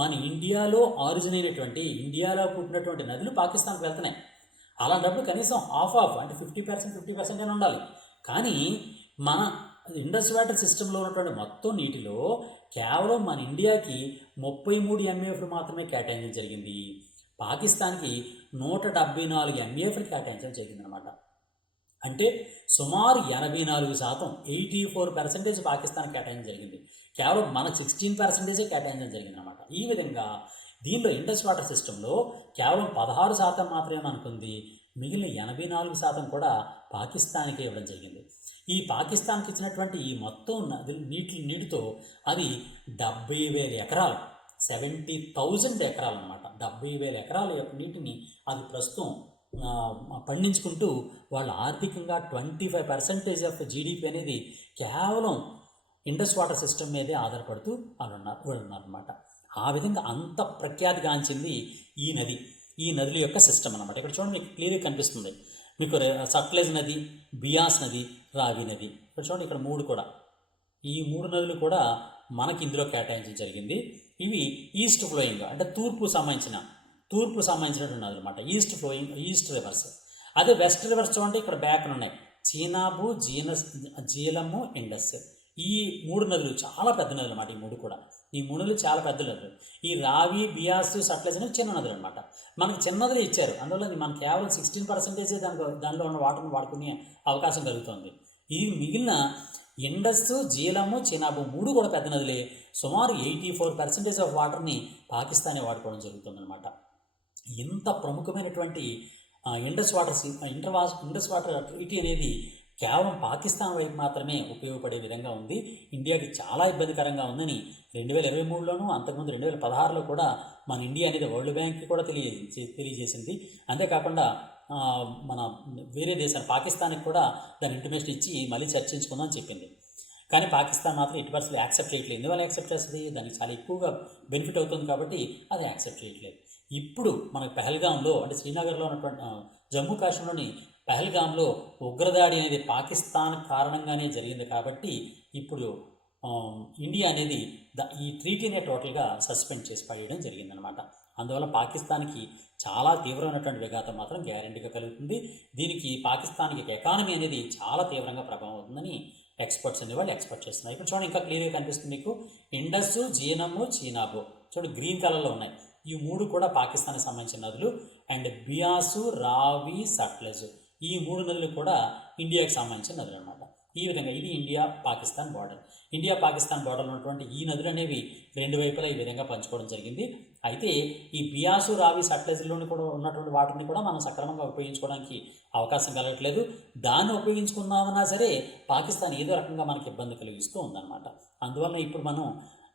మన ఇండియాలో ఆరిజిన్ అయినటువంటి, ఇండియాలో పుట్టినటువంటి నదులు పాకిస్తాన్కి వెళ్తున్నాయి. అలాంటప్పుడు కనీసం హాఫ్ అంటే 50% అని ఉండాలి. కానీ మన ఇండస్ వాటర్ సిస్టంలో ఉన్నటువంటి మొత్తం నీటిలో కేవలం మన ఇండియాకి 33 MAF మాత్రమే కేటాయించడం జరిగింది. పాకిస్తాన్కి 174 MAF కేటాయించడం జరిగిందనమాట. అంటే సుమారు 84%, 84% పాకిస్తాన్ కేటాయించడం జరిగింది. కేవలం మనకు 16% కేటాయించడం జరిగిందనమాట. ఈ విధంగా దీనిలో ఇండస్ వాటర్ సిస్టంలో కేవలం 16% మాత్రమే అనుకుంది, మిగిలిన 84% కూడా పాకిస్తాన్కి ఇవ్వడం జరిగింది. ఈ పాకిస్తాన్కి ఇచ్చినటువంటి ఈ మొత్తం నీటితో అది 70,000 ఎకరాలు, 70,000 ఎకరాలు అనమాట. 70,000 ఎకరాల యొక్క నీటిని అది ప్రస్తుతం పండించుకుంటూ వాళ్ళు ఆర్థికంగా 25% ఆఫ్ GDP అనేది కేవలం ఇండస్ వాటర్ సిస్టమ్ మీదే ఆధారపడుతూ వాళ్ళు ఉన్నారన్నమాట. ఆ విధంగా అంత ప్రఖ్యాతిగాంచింది ఈ నదుల యొక్క సిస్టమ్ అనమాట. ఇక్కడ చూడండి, మీకు క్లియర్గా కనిపిస్తుంది. మీకు సట్లెజ్ నది, బియాస్ నది, రావి నది, ఇక్కడ చూడండి, ఇక్కడ 3 కూడా, ఈ 3 నదులు కూడా మనకి ఇందులో కేటాయించడం జరిగింది. ఇవి ఈస్ట్ ఫ్లోయింగ్, అంటే తూర్పు సంబంధించినటువంటి నదులు అనమాట. East reverse. అదే వెస్ట్ రివర్స్ చూడండి, ఇక్కడ బ్యాక్ ఉన్నాయి, చీనాబు, జీలము, ఇండస్. ఈ 3 నదులు చాలా పెద్ద నదులు అన్నమాట. ఈ 3 నదులు చాలా పెద్ద నదులు. ఈ రావి, బియాస్, సట్లెజ్ అనేవి చిన్న నదులు అనమాట. మనకి చిన్న నదులు ఇచ్చారు, అందువల్ల మనకి కేవలం 16% దానిలో ఉన్న వాటర్ని వాడుకునే అవకాశం కలుగుతుంది. ఈ మిగిలిన ఇండస్, జీలము, చీనాబు 3 కూడా పెద్ద నదులే. సుమారు 84% ఆఫ్ వాటర్ని పాకిస్తానే వాడుకోవడం జరుగుతుందన్నమాట. ఇంత ప్రముఖమైనటువంటి ఇండస్ వాటర్ ట్రీటీ అనేది కేవలం పాకిస్తాన్ వైపు మాత్రమే ఉపయోగపడే విధంగా ఉంది. ఇండియాకి చాలా ఇబ్బందికరంగా ఉందని 2023లోనూ, అంతకుముందు 2016లో కూడా మన ఇండియా అనేది వరల్డ్ బ్యాంక్కి కూడా తెలియజేసింది. అంతేకాకుండా మన వేరే దేశాలు, పాకిస్తాన్కి కూడా దాని ఇంటిమేషన్ ఇచ్చి మళ్ళీ చర్చించుకుందాం అని చెప్పింది. కానీ పాకిస్తాన్ మాత్రం ఎట్టి పరిస్థితులు యాక్సెప్ట్ చేయట్లేదు. ఎందువల్ల యాక్సెప్ట్ చేస్తుంది? దానికి చాలా ఎక్కువగా బెనిఫిట్ అవుతుంది కాబట్టి అది యాక్సెప్ట్ చేయట్లేదు. ఇప్పుడు మనకు పెహల్గాంలో, అంటే శ్రీనగర్లో ఉన్నటువంటి జమ్మూ కాశ్మీర్లోని పెహల్గాంలో ఉగ్రదాడి అనేది పాకిస్తాన్ కారణంగానే జరిగింది కాబట్టి ఇప్పుడు ఇండియా అనేది ఈ ట్రీటీనే టోటల్గా సస్పెండ్ చేసి పడేయడం జరిగిందనమాట. అందువల్ల పాకిస్తాన్కి చాలా తీవ్రమైనటువంటి విఘాతం మాత్రం గ్యారెంటీగా కలుగుతుంది. దీనికి పాకిస్తాన్కి ఎకానమీ అనేది చాలా తీవ్రంగా ప్రభావం అవుతుందని ఎక్స్పర్ట్స్ అనేవాళ్ళు ఎక్స్పెక్ట్ చేస్తున్నారు. ఇప్పుడు చూడండి, ఇంకా క్లియర్గా కనిపిస్తుంది మీకు. ఇండస్, జీనము, చీనాబు చూడండి గ్రీన్ కలర్లో ఉన్నాయి. ఈ 3 కూడా పాకిస్తాన్కి సంబంధించిన నదులు. అండ్ బియాసు, రావి, సట్లెజ్ ఈ 3 నదులు కూడా ఇండియాకి సంబంధించిన నదులు అనమాట. ఈ విధంగా ఇది India Pakistan border. India Pakistan బార్డర్లో ఉన్నటువంటి ఈ నదులు అనేవి 2 వైపులా ఈ విధంగా పంచుకోవడం జరిగింది. అయితే ఈ బియాసు రావి సట్లెజ్లోని కూడా ఉన్నటువంటి వాటిని కూడా మనం సక్రమంగా ఉపయోగించుకోవడానికి అవకాశం కలగట్లేదు. దాన్ని ఉపయోగించుకున్నామన్నా సరే పాకిస్తాన్ ఏదో రకంగా మనకి ఇబ్బంది కలిగిస్తూ ఉందన్నమాట. అందువల్ల ఇప్పుడు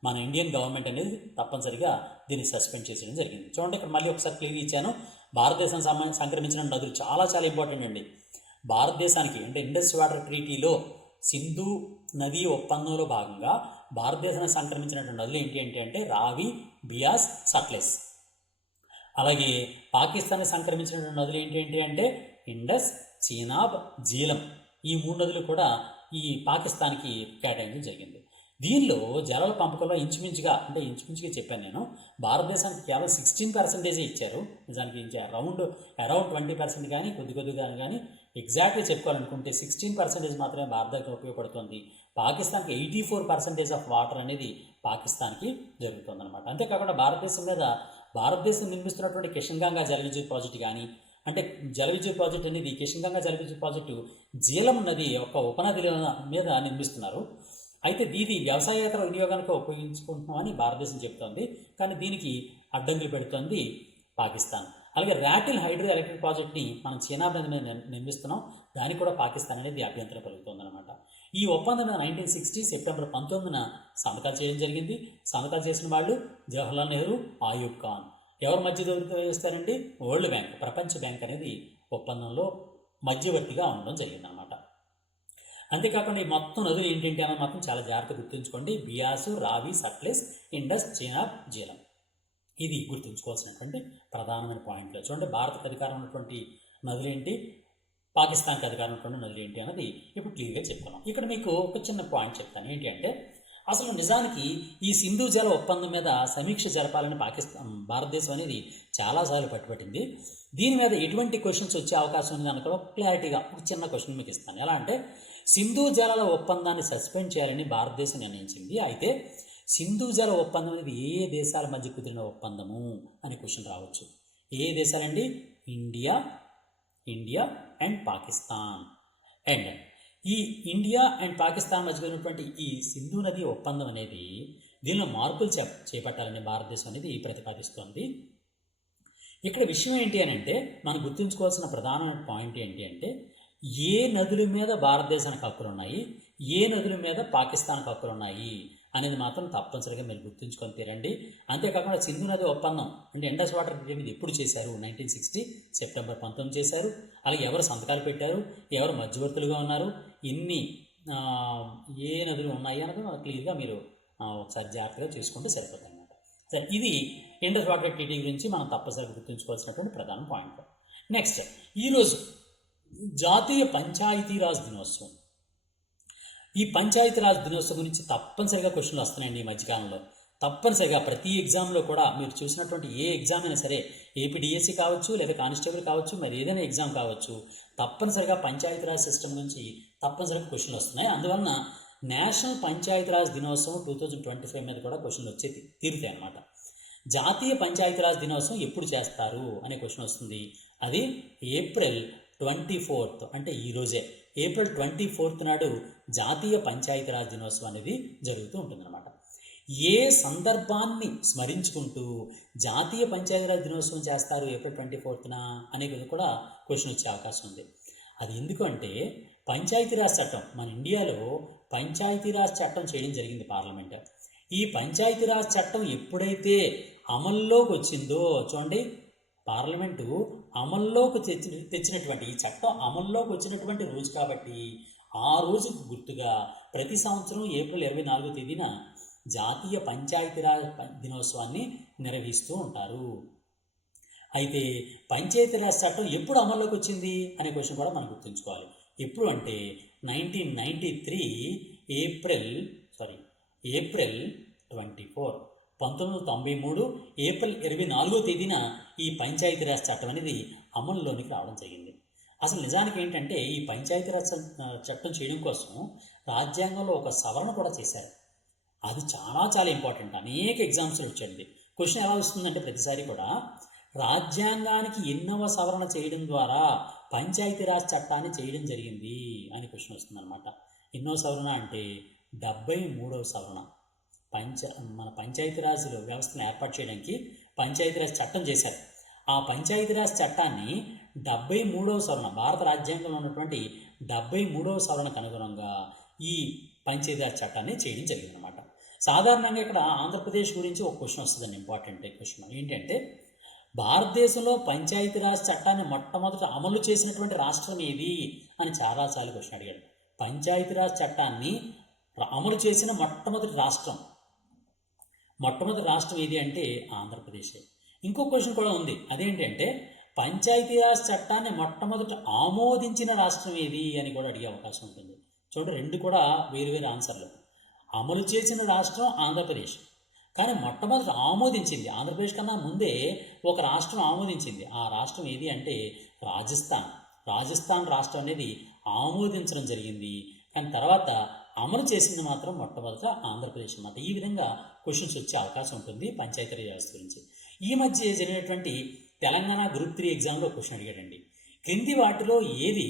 మన ఇండియన్ గవర్నమెంట్ అనేది తప్పనిసరిగా దీన్ని సస్పెండ్ చేసేయడం జరిగింది. చూడండి, ఇక్కడ మళ్ళీ ఒకసారి క్లియర్ ఇచ్చాను. భారతదేశం సంక్రమించిన నదులు చాలా చాలా ఇంపార్టెంట్ అండి. భారతదేశానికి అంటే ఇండస్ వాటర్ ట్రీటీలో సింధు నదీ ఒప్పందంలో భాగంగా భారతదేశానికి సంక్రమించినటువంటి నదులు ఏంటి అంటే రావి, బియాస్, సట్లెజ్. అలాగే పాకిస్తాన్కి సంక్రమించినటువంటి నదులు ఏంటి అంటే ఇండస్, చీనాబ్, జీలం. ఈ 3 నదులు కూడా ఈ పాకిస్తాన్కి కేటాయించడం జరిగింది. దీనిలో జలాల పంపకంలో ఇంచుమించుగా చెప్పాను నేను, భారతదేశానికి కేవలం 16% ఇచ్చారు. నిజానికి అరౌండ్ 20% కానీ కొద్దిగా కానీ ఎగ్జాక్ట్గా చెప్పుకోవాలనుకుంటే 16% మాత్రమే భారతదేశం ఉపయోగపడుతుంది. పాకిస్తాన్కి 84% ఆఫ్ వాటర్ అనేది పాకిస్తాన్కి జరుగుతుందన్నమాట. అంతేకాకుండా భారతదేశం నిర్మిస్తున్నటువంటి కిషన్ గంగా జల విద్యుత్ ప్రాజెక్టు కానీ, అంటే జల విద్యుత్ ప్రాజెక్టు అనేది కిషన్ గంగా జల విద్యుత్ ప్రాజెక్టు జీలం నది యొక్క ఉపనది మీద నిర్మిస్తున్నారు. అయితే దీని వ్యవసాయేతర వినియోగానికి ఉపయోగించుకుంటున్నామని భారతదేశం చెబుతోంది, కానీ దీనికి అడ్డంకులు పెడుతోంది పాకిస్తాన్. అలాగే రాటిల్ హైడ్రో ఎలక్ట్రిక్ ప్రాజెక్ట్ని మనం చీనా నది మీద నిర్మిస్తున్నాం, దానికి కూడా పాకిస్తాన్ అనేది అభ్యంతరం కలుగుతుందన్నమాట. ఈ ఒప్పందం 1960 సెప్టెంబర్ 19న సంతకాలు చేయడం జరిగింది. సంతకాలు చేసిన వాళ్ళు జవహర్లాల్ నెహ్రూ, ఆయూబ్ ఖాన్. ఎవరు మధ్యవర్తిగా వేస్తారండి? వరల్డ్ బ్యాంక్, ప్రపంచ బ్యాంక్ అనేది ఒప్పందంలో మధ్యవర్తిగా ఉండడం జరిగిందన్నమాట. అంతేకాకుండా ఈ మొత్తం నదులు ఏంటి అనేది మాత్రం చాలా జాగ్రత్తగా గుర్తుంచుకోండి. బియాసు, రావి, సట్లెజ్, ఇండస్, చీనాబ్, జీలం. ఇది గుర్తుంచుకోవాల్సినటువంటి ప్రధానమైన పాయింట్లు. చూడండి, భారత్కి అధికారం ఉన్నటువంటి నదులు ఏంటి, పాకిస్తాన్కి అధికారం ఉన్నటువంటి నదులు ఏంటి అన్నది ఇప్పుడు క్లియర్గా చెప్పుకున్నాం. ఇక్కడ మీకు ఒక చిన్న పాయింట్ చెప్తాను. ఏంటి అంటే, అసలు నిజానికి ఈ సింధు జల ఒప్పందం మీద సమీక్ష జరపాలని భారతదేశం అనేది చాలాసార్లు పట్టుబట్టింది. దీని మీద ఎటువంటి క్వశ్చన్స్ వచ్చే అవకాశం ఉంది అనుకో క్లారిటీగా ఒక చిన్న క్వశ్చన్ మీకు ఇస్తాను. ఎలా అంటే, సింధు జలాల ఒప్పందాన్ని సస్పెండ్ చేయాలని భారతదేశం నిర్ణయించింది. అయితే సింధు జల ఒప్పందం అనేది ఏ దేశాల మధ్య కుదిరిన ఒప్పందము అనే క్వశ్చన్ రావచ్చు. ఏ దేశాలండి? India and Pakistan. అండ్ ఈ ఇండియా అండ్ పాకిస్తాన్ మధ్య ఉన్నటువంటి ఈ సింధు నది ఒప్పందం అనేది దీనిలో మార్పులు చేపట్టాలని భారతదేశం అనేది ప్రతిపాదిస్తోంది. ఇక్కడ విషయం ఏంటి అని అంటే, మనం గుర్తుంచుకోవాల్సిన ప్రధానమైన పాయింట్ ఏంటి అంటే, ఏ నదుల మీద భారతదేశానికి హక్కులు ఉన్నాయి, ఏ నదుల మీద పాకిస్తాన్కి హక్కులు ఉన్నాయి అనేది మాత్రం తప్పనిసరిగా మీరు గుర్తుంచుకొని తీరండి. అంతేకాకుండా సింధు నది ఒప్పందం అంటే ఇండస్ వాటర్ ట్రీటీ మీద ఎప్పుడు చేశారు? 1960 సెప్టెంబర్ 19 చేశారు. అలాగే ఎవరు సంతకాలు పెట్టారు, ఎవరు మధ్యవర్తులుగా ఉన్నారు, ఏ నదులు ఉన్నాయి అన్నది క్లియర్గా మీరు ఒకసారి జాగ్రత్తగా చూసుకుంటే సరిపోతుంది అన్నమాట. సరే, ఇది ఇండస్ వాటర్ ట్రీటీ గురించి మనం తప్పనిసరిగా గుర్తుంచుకోవాల్సినటువంటి ప్రధాన పాయింట్. నెక్స్ట్, ఈరోజు జాతీయ పంచాయతీరాజ్ దినోత్సవం. ఈ పంచాయతీరాజ్ దినోత్సవం గురించి తప్పనిసరిగా క్వశ్చన్లు వస్తున్నాయండి ఈ మధ్యకాలంలో. తప్పనిసరిగా ప్రతి ఎగ్జామ్లో కూడా మీరు చూసినటువంటి ఏ ఎగ్జామ్ అయినా సరే, ఏపీడిఎస్సి కావచ్చు, లేదా కానిస్టేబుల్ కావచ్చు, మరి ఏదైనా ఎగ్జామ్ కావచ్చు, తప్పనిసరిగా పంచాయతీరాజ్ సిస్టమ్ గురించి తప్పనిసరిగా క్వశ్చన్లు వస్తున్నాయి. అందువలన నేషనల్ పంచాయతీరాజ్ దినోత్సవం 2025 మీద కూడా క్వశ్చన్లు వచ్చేది తీరుతాయి అన్నమాట. జాతీయ పంచాయతీరాజ్ దినోత్సవం ఎప్పుడు చేస్తారు అనే క్వశ్చన్ వస్తుంది. అది ఏప్రిల్ 24 అంటే ఈరోజే ఏప్రిల్ 24 నాడు జాతీయ పంచాయతీరాజ్ దినోత్సవం అనేది జరుగుతూ ఉంటుందన్నమాట. ఏ సందర్భాన్ని స్మరించుకుంటూ జాతీయ పంచాయతీరాజ్ దినోత్సవం చేస్తారు ఏప్రిల్ 24న అనేది కూడా క్వశ్చన్ వచ్చే అవకాశం ఉంది. అది ఎందుకంటే పంచాయతీరాజ్ చట్టం, మన ఇండియాలో పంచాయతీరాజ్ చట్టం చేయడం జరిగింది పార్లమెంట్. ఈ పంచాయతీరాజ్ చట్టం ఎప్పుడైతే అమల్లోకి వచ్చిందో, చూడండి, పార్లమెంటు అమల్లోకి తెచ్చినటువంటి ఈ చట్టం అమల్లోకి వచ్చినటువంటి రోజు కాబట్టి ఆ రోజుకు గుర్తుగా ప్రతి సంవత్సరం ఏప్రిల్ 24వ తేదీన జాతీయ పంచాయతీరాజ్ దినోత్సవాన్ని నిర్వహిస్తూ ఉంటారు. అయితే పంచాయతీరాజ్ చట్టం ఎప్పుడు అమల్లోకి వచ్చింది అనే క్వశ్చన్ కూడా మనం గుర్తుంచుకోవాలి. ఎప్పుడు అంటే 1993 ఏప్రిల్ 24 1993 ఏప్రిల్ 24వ తేదీన ఈ పంచాయతీరాజ్ చట్టం అనేది అమల్లోనికి రావడం జరిగింది. అసలు నిజానికి ఏంటంటే ఈ పంచాయతీరాజ్ చట్టం చేయడం కోసం రాజ్యాంగంలో ఒక సవరణ కూడా చేశారు. అది చాలా చాలా ఇంపార్టెంట్. అనేక ఎగ్జామ్స్లో వచ్చేది క్వశ్చన్ ఎలా వస్తుందంటే ప్రతిసారి కూడా రాజ్యాంగానికి ఎన్నవ సవరణ చేయడం ద్వారా పంచాయతీరాజ్ చట్టాన్ని చేయడం జరిగింది అని క్వశ్చన్ వస్తుందన్నమాట. ఎన్నో సవరణ అంటే 73వ సవరణ. మన పంచాయతీరాజ్ వ్యవస్థను ఏర్పాటు చేయడానికి పంచాయతీరాజ్ చట్టం చేశారు. ఆ పంచాయతీరాజ్ చట్టాన్ని 73వ సవరణ, భారత రాజ్యాంగంలో ఉన్నటువంటి 73వ సవరణకు అనుగుణంగా ఈ పంచాయతీరాజ్ చట్టాన్ని చేయడం జరిగిందనమాట. సాధారణంగా ఇక్కడ ఆంధ్రప్రదేశ్ గురించి ఒక క్వశ్చన్ వస్తుందండి, ఇంపార్టెంట్ క్వశ్చన్ ఏంటంటే, భారతదేశంలో పంచాయతీరాజ్ చట్టాన్ని మొట్టమొదట అమలు చేసినటువంటి రాష్ట్రం ఏది అని చాలాసార్లు క్వశ్చన్ అడిగాడు. పంచాయతీరాజ్ చట్టాన్ని అమలు చేసిన మొట్టమొదటి రాష్ట్రం ఏది అంటే ఆంధ్రప్రదేశ్. ఇంకో క్వశ్చన్ కూడా ఉంది, అదేంటంటే పంచాయతీరాజ్ చట్టాన్ని మొట్టమొదట ఆమోదించిన రాష్ట్రం ఏది అని కూడా అడిగే అవకాశం ఉంటుంది. చూడండి, రెండు కూడా వేరు ఆన్సర్లు. అమలు చేసిన రాష్ట్రం ఆంధ్రప్రదేశ్, కానీ మొట్టమొదట ఆమోదించింది ఆంధ్రప్రదేశ్ కన్నా ముందే ఒక రాష్ట్రం ఆమోదించింది. ఆ రాష్ట్రం ఏది అంటే రాజస్థాన్ రాష్ట్రం అనేది ఆమోదించడం జరిగింది, కానీ తర్వాత అమలు చేసింది మాత్రం మొట్టమొదట ఆంధ్రప్రదేశ్ అన్నమాట. ఈ విధంగా క్వశ్చన్స్ వచ్చే అవకాశం ఉంటుంది పంచాయతీరాజ్ వ్యవస్థ గురించి. ఈ మధ్య జరిగినటువంటి తెలంగాణ గ్రూప్ 3 ఎగ్జామ్లో క్వశ్చన్ అడిగాడండి, క్రింది వాటిలో ఏది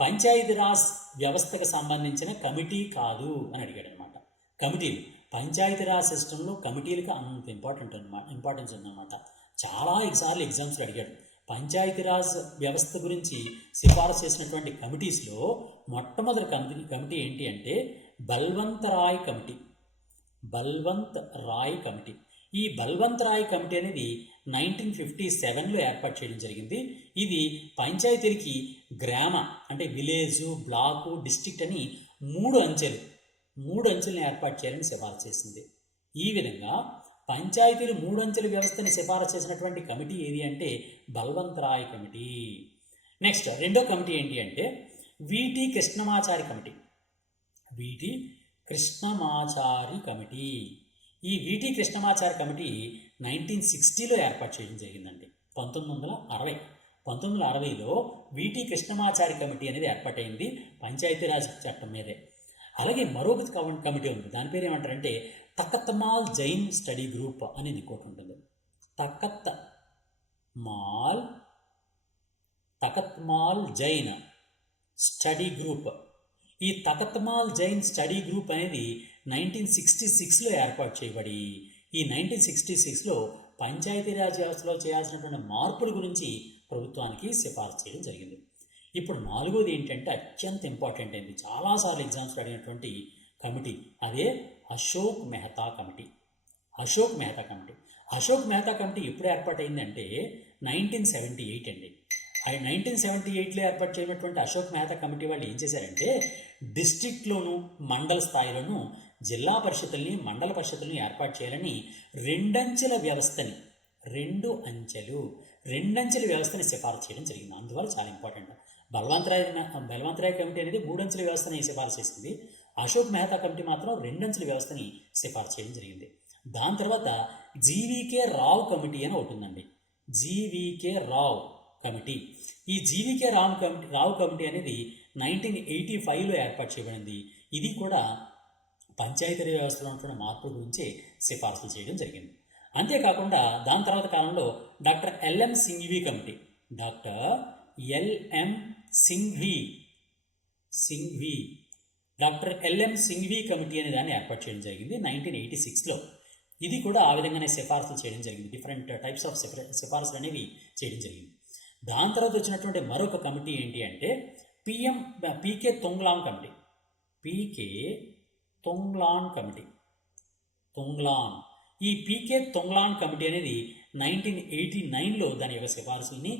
పంచాయతీరాజ్ వ్యవస్థకు సంబంధించిన కమిటీ కాదు అని అడిగాడు అనమాట. కమిటీలు, పంచాయతీరాజ్ సిస్టంలో కమిటీలకు అంత ఇంపార్టెన్స్ ఉందన్నమాట. చాలా సార్లు ఎగ్జామ్స్లో అడిగాడు. పంచాయతీరాజ్ వ్యవస్థ గురించి సిఫారసు చేసినటువంటి కమిటీస్లో మొట్టమొదటి కమిటీ ఏంటి అంటే బల్వంత్ రాయ్ కమిటీ. ఈ బల్వంత్ రాయ్ కమిటీ అనేది 1957లో ఏర్పాటు చేయడం జరిగింది. ఇది పంచాయతీలకి గ్రామ అంటే విలేజు, బ్లాకు, డిస్ట్రిక్ట్ అని మూడు అంచెలను ఏర్పాటు చేయాలని సిఫారసు చేసింది. ఈ విధంగా పంచాయతీలు 3 అంచెల వ్యవస్థని సిఫారసు చేసినటువంటి కమిటీ ఏది అంటే బల్వంత్ రాయ్ కమిటీ. నెక్స్ట్ రెండో కమిటీ ఏంటి అంటే విటి కృష్ణమాచారి కమిటీ. ఈ విటి కృష్ణమాచారి కమిటీ 1960లో ఏర్పాటు చేయడం జరిగిందండి. 1960లో విటి కృష్ణమాచారి కమిటీ అనేది ఏర్పాటైంది పంచాయతీరాజ్ చట్టం మీదే. అలాగే మరొక కమిటీ ఉంది, దాని పేరు ఏమంటారంటే తకత్మాల్ జైన్ స్టడీ గ్రూప్ అనేది ఇంకోటి ఉంటుంది. తకత్మాల్ జైన్ స్టడీ గ్రూప్. ఈ తకత్మాల్ జైన్ స్టడీ గ్రూప్ అనేది 1966లో ఏర్పాటు చేయబడి ఈ 1966లో పంచాయతీరాజ్ వ్యవస్థలో చేయాల్సినటువంటి మార్పుల గురించి ప్రభుత్వానికి సిఫారసు చేయడం జరిగింది. ఇప్పుడు నాలుగోది ఏంటంటే అత్యంత ఇంపార్టెంట్ అయింది, చాలాసార్లు ఎగ్జామ్స్లో అడిగినటువంటి కమిటీ, అదే అశోక్ మెహతా కమిటీ. అశోక్ మెహతా కమిటీ ఎప్పుడు ఏర్పాటైందంటే 1978 అండి. 1978లో ఏర్పాటు చేయనటువంటి అశోక్ మెహతా కమిటీ వాళ్ళు ఏం చేశారంటే డిస్ట్రిక్ట్లోను, మండల స్థాయిలోను జిల్లా పరిషత్తుల్ని, మండల పరిషత్తుల్ని ఏర్పాటు చేయాలని రెండంచెల వ్యవస్థని సిఫారసు చేయడం జరిగింది. అందువల్ల చాలా ఇంపార్టెంట్. బల్వంత్ రాయ్ కమిటీ అనేది 3 అంచెల వ్యవస్థని సిఫారసు చేసింది. అశోక్ మెహతా కమిటీ మాత్రం 2 అంచెల వ్యవస్థని సిఫారసు చేయడం జరిగింది. దాని తర్వాత జీవీకే రావ్ కమిటీ అని ఒకటి ఉందండి. GVK Rao committee. ఈ జీవీకే రావ్ కమిటీ అనేది 1985లో ఏర్పాటు చేయబడింది. ఇది కూడా పంచాయతీ వ్యవస్థలో ఉన్నటువంటి మార్పుల గురించి సిఫారసులు చేయడం జరిగింది. అంతేకాకుండా దాని తర్వాత కాలంలో డాక్టర్ ఎల్ఎం సింఘ్వి కమిటీ అనే దాన్ని ఏర్పాటు చేయడం జరిగింది 1986లో. ఇది కూడా ఆ విధంగానే సిఫారసులు చేయడం జరిగింది. డిఫరెంట్ టైప్స్ ఆఫ్ సిఫారసులు అనేవి చేయడం జరిగింది. దాని తర్వాత వచ్చినటువంటి మరొక కమిటీ ఏంటి అంటే పీకే తొంగ్లాన్ కమిటీ. ఈ పీకే తొంగ్లాన్ కమిటీ అనేది 1989లో దాని యొక్క సిఫారసుల్ని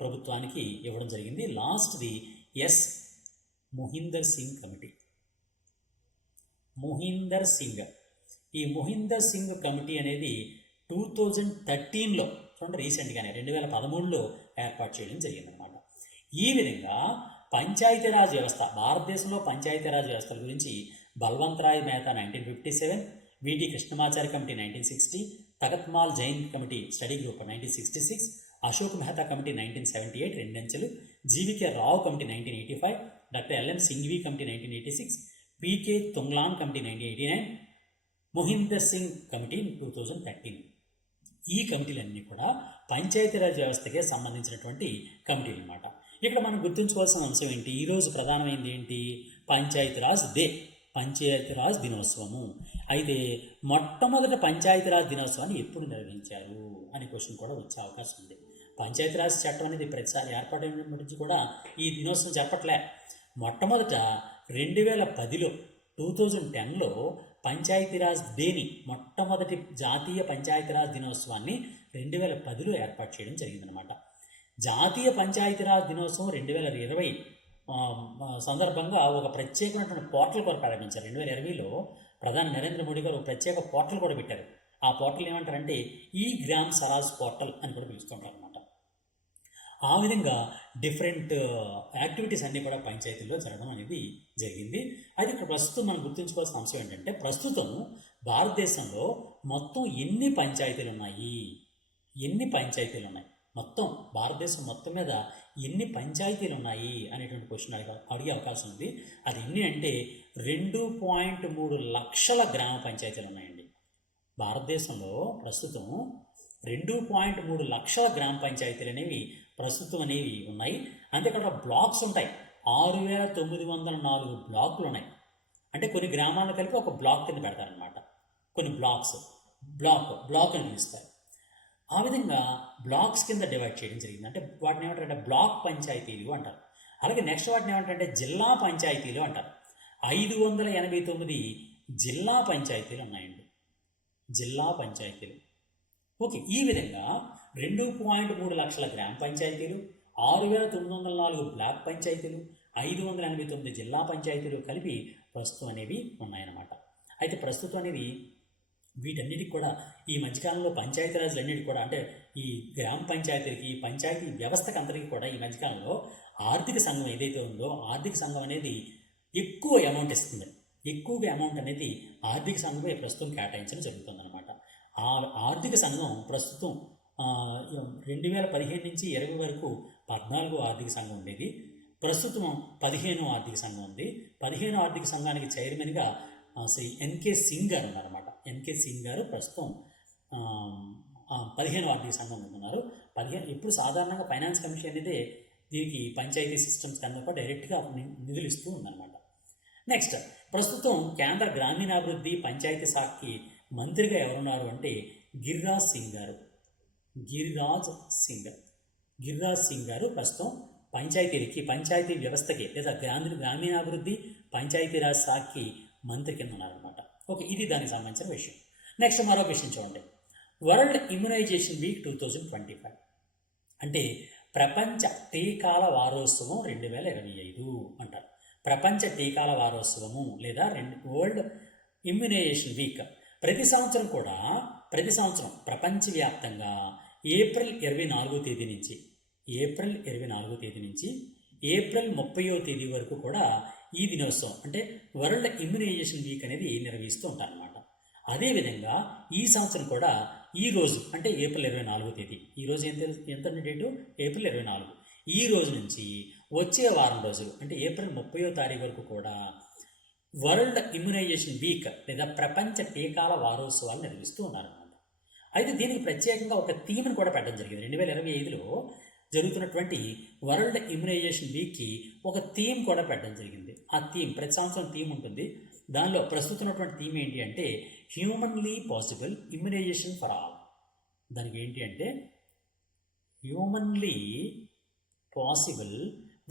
ప్రభుత్వానికి ఇవ్వడం జరిగింది. లాస్ట్ది ఎస్ మొహిందర్ సింగ్ కమిటీ. ఈ మొహిందర్ సింగ్ కమిటీ అనేది 2013లో, చూడండి రీసెంట్గానే 2013లో ఏర్పాటు చేయడం జరిగిందనమాట. ఈ విధంగా పంచాయతీరాజ్ వ్యవస్థ, భారతదేశంలో పంచాయతీరాజ్ వ్యవస్థల గురించి Balwant Rai Mehta 1957, VT Krishnamachari committee 1960, Takhatmal Jain committee study group 1966, Ashok Mehta committee 1978 2 అంచెలు, GVK Rao committee 1985, doctor LM Singhvi committee 1986, PK Thungon committee 1989, Mohinder Singh committee 2013. ఈ కమిటీలన్నీ కూడా పంచాయతీరాజ్ వ్యవస్థకే సంబంధించినటువంటి కమిటీలు అన్నమాట. ఇక్కడ మనం గుర్తుంచుకోవాల్సిన అంశం ఏంటి, ఈరోజు ప్రధానమైనది ఏంటి, పంచాయతీరాజ్ డే. పంచాయతీరాజ్ దినోత్సవము. అయితే మొట్టమొదటి పంచాయతీరాజ్ దినోత్సవాన్ని ఎప్పుడు నిర్వహించారు అనే క్వశ్చన్ కూడా వచ్చే అవకాశం ఉంది. పంచాయతీరాజ్ చట్టం అనేది ప్రతిసారి ఏర్పాటైన నుంచి కూడా ఈ దినోత్సవం చెప్పట్లే. మొట్టమొదట 2010లో 2010లో పంచాయతీరాజ్ డేని, మొట్టమొదటి జాతీయ పంచాయతీరాజ్ దినోత్సవాన్ని 2010లో ఏర్పాటు చేయడం జరిగిందనమాట. జాతీయ పంచాయతీరాజ్ దినోత్సవం 2020 సందర్భంగా ఒక ప్రత్యేకమైనటువంటి పోర్టల్ కూడా ప్రారంభించారు. 2020లో ప్రధాని నరేంద్ర మోడీ గారు ఒక ప్రత్యేక పోర్టల్ కూడా పెట్టారు. ఆ పోర్టల్ ఏమంటారంటే ఈ గ్రామ్ స్వరాజ్ పోర్టల్ అని కూడా పిలుస్తుంటారు అనమాట. ఆ విధంగా డిఫరెంట్ యాక్టివిటీస్ అన్నీ కూడా పంచాయతీల్లో జరగడం అనేది జరిగింది. అయితే ఇక్కడ ప్రస్తుతం మనం గుర్తుంచుకోవాల్సిన అంశం ఏంటంటే, ప్రస్తుతం భారతదేశంలో మొత్తం ఎన్ని పంచాయతీలు ఉన్నాయి, మొత్తం భారతదేశం మొత్తం మీద ఎన్ని పంచాయతీలు ఉన్నాయి అనేటువంటి క్వశ్చన్ అడిగే అవకాశం ఉంది. అది ఎన్ని అంటే 2.3 లక్షల గ్రామ పంచాయతీలు ఉన్నాయండి. భారతదేశంలో ప్రస్తుతం 2.3 లక్షల గ్రామ పంచాయతీలు ప్రస్తుతం ఉన్నాయి. అంతేకాకుండా బ్లాక్స్ ఉంటాయి. 6,904 బ్లాకులు ఉన్నాయి. అంటే కొన్ని గ్రామాలను కలిపి ఒక బ్లాక్ కింద పెడతారనమాట. కొన్ని బ్లాక్ అని పిలుస్తారు. ఆ విధంగా బ్లాక్స్ కింద డివైడ్ చేయడం జరిగింది. అంటే వాటిని ఏమంటారంటే బ్లాక్ పంచాయతీలు అంటారు. అలాగే నెక్స్ట్ వాటిని ఏమంటారంటే జిల్లా పంచాయతీలు అంటారు. 589 జిల్లా పంచాయతీలు ఉన్నాయండి. జిల్లా పంచాయతీలు. ఓకే, ఈ విధంగా 2.3 లక్షల గ్రామ పంచాయతీలు, 6,904 బ్లాక్ పంచాయతీలు, 589 జిల్లా పంచాయతీలు కలిపి ప్రస్తుతం అనేవి ఉన్నాయన్నమాట. అయితే ప్రస్తుతం అనేది వీటన్నిటికి కూడా ఈ మధ్యకాలంలో పంచాయతీరాజులన్నిటికీ కూడా, అంటే ఈ గ్రామ పంచాయతీలకి, పంచాయతీ వ్యవస్థకు అందరికీ కూడా ఈ మధ్యకాలంలో ఆర్థిక సంఘం ఏదైతే ఉందో, ఆర్థిక సంఘం అనేది ఎక్కువ అమౌంట్ ఇస్తుంది. ఎక్కువగా అమౌంట్ అనేది ఆర్థిక సంఘమే ప్రస్తుతం కేటాయించడం జరుగుతుందన్నమాట. ఆ ఆర్థిక సంఘం ప్రస్తుతం 2015 నుంచి 20 వరకు 14వ ఆర్థిక సంఘం ఉండేది. ప్రస్తుతం 15వ ఆర్థిక సంఘం ఉంది. 15వ ఆర్థిక సంఘానికి చైర్మన్గా శ్రీ ఎన్కే సింగ్ గారు ఉన్నారన్నమాట. ఎన్కే సింగ్ గారు ప్రస్తుతం 15వ ఆర్థిక సంఘం ఉన్నారు. ఇప్పుడు సాధారణంగా ఫైనాన్స్ కమిషన్ అనేది దీనికి పంచాయతీ సిస్టమ్స్ కన్నా డైరెక్ట్గా నిధులు ఇస్తూ ఉందన్నమాట. నెక్స్ట్, ప్రస్తుతం కేంద్ర గ్రామీణాభివృద్ధి పంచాయతీ శాఖకి మంత్రిగా ఎవరున్నారు అంటే గిరిరాజ్ సింగ్ గారు ప్రస్తుతం పంచాయతీ వ్యవస్థకి లేదా గ్రామీణాభివృద్ధి పంచాయతీరాజ్ శాఖకి మంత్రి కింద ఉన్నారనమాట. ఓకే, ఇది దానికి సంబంధించిన విషయం. నెక్స్ట్ మరో విషయం చూడండి. వరల్డ్ ఇమ్యునైజేషన్ వీక్ 2025 అంటే ప్రపంచ టీకాల వారోత్సవం 2025 అంటారు. ప్రపంచ టీకాల వారోత్సవము లేదా వరల్డ్ ఇమ్యునైజేషన్ వీక్ ప్రతి సంవత్సరం ప్రపంచవ్యాప్తంగా ఏప్రిల్ 24వ తేదీ నుంచి ఏప్రిల్ 30వ తేదీ వరకు కూడా ఈ దినోత్సవం అంటే వరల్డ్ ఇమ్యునైజేషన్ వీక్ అనేది నిర్వహిస్తూ ఉంటారన్నమాట. అదేవిధంగా ఈ సంవత్సరం కూడా ఈ రోజు అంటే ఏప్రిల్ 24వ తేదీ, ఈరోజు ఎంత డేటు ఏప్రిల్ 24, ఈ రోజు నుంచి వచ్చే వారం రోజులు అంటే ఏప్రిల్ 30వ తారీఖు వరకు కూడా వరల్డ్ ఇమ్యునైజేషన్ వీక్ లేదా ప్రపంచ టీకాల వారోత్సవాలు నిర్వహిస్తూ ఉన్నారన్నమాట. అయితే దీనికి ప్రత్యేకంగా ఒక థీమ్ని కూడా పెట్టడం జరిగింది. 2025లో జరుగుతున్నటువంటి వరల్డ్ ఇమ్యునైజేషన్ వీక్కి ఒక థీమ్ కూడా పెట్టడం జరిగింది. ఆ థీమ్ ప్రతి సంవత్సరం థీమ్ ఉంటుంది. దానిలో ప్రస్తుతం ఉన్నటువంటి థీమ్ ఏంటి అంటే humanly possible immunization for all. దానికి ఏంటి అంటే హ్యూమన్లీ పాసిబుల్.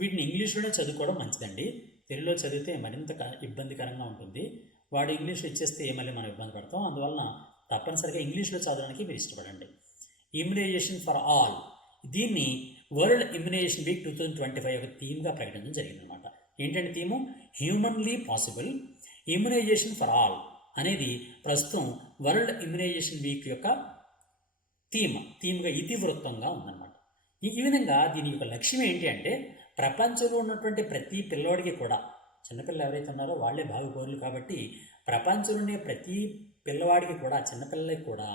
వీటిని ఇంగ్లీష్లోనే చదువుకోవడం మంచిదండి. తెలుగులో చదివితే మరింత ఇబ్బందికరంగా ఉంటుంది. వాడు ఇంగ్లీష్లో ఇచ్చేస్తే మళ్ళీ మనం ఇబ్బంది పడతాం. అందువలన తప్పనిసరిగా ఇంగ్లీష్లో చదవడానికి మీరు ఇష్టపడండి. ఇమ్యునైజేషన్ ఫర్ ఆల్, దీన్ని వరల్డ్ ఇమ్యునైజేషన్ వీక్ 2025 ఒక థీమ్గా ప్రకటించడం జరిగిందనమాట. ఏంటంటే theme humanly possible immunization for all అనేది ప్రస్తుతం వరల్డ్ ఇమ్యునైజేషన్ వీక్ యొక్క థీమ్గా ఇతివృత్తంగా ఉందన్నమాట. ఈ విధంగా దీని యొక్క లక్ష్యం ఏంటి అంటే ప్రపంచంలో ఉన్నటువంటి ప్రతి పిల్లవాడికి కూడా, చిన్నపిల్లలు ఎవరైతే ఉన్నారో వాళ్ళే భావి పౌరులు కాబట్టి ప్రపంచంలోనే ప్రతి పిల్లవాడికి కూడా, చిన్నపిల్లలకి కూడా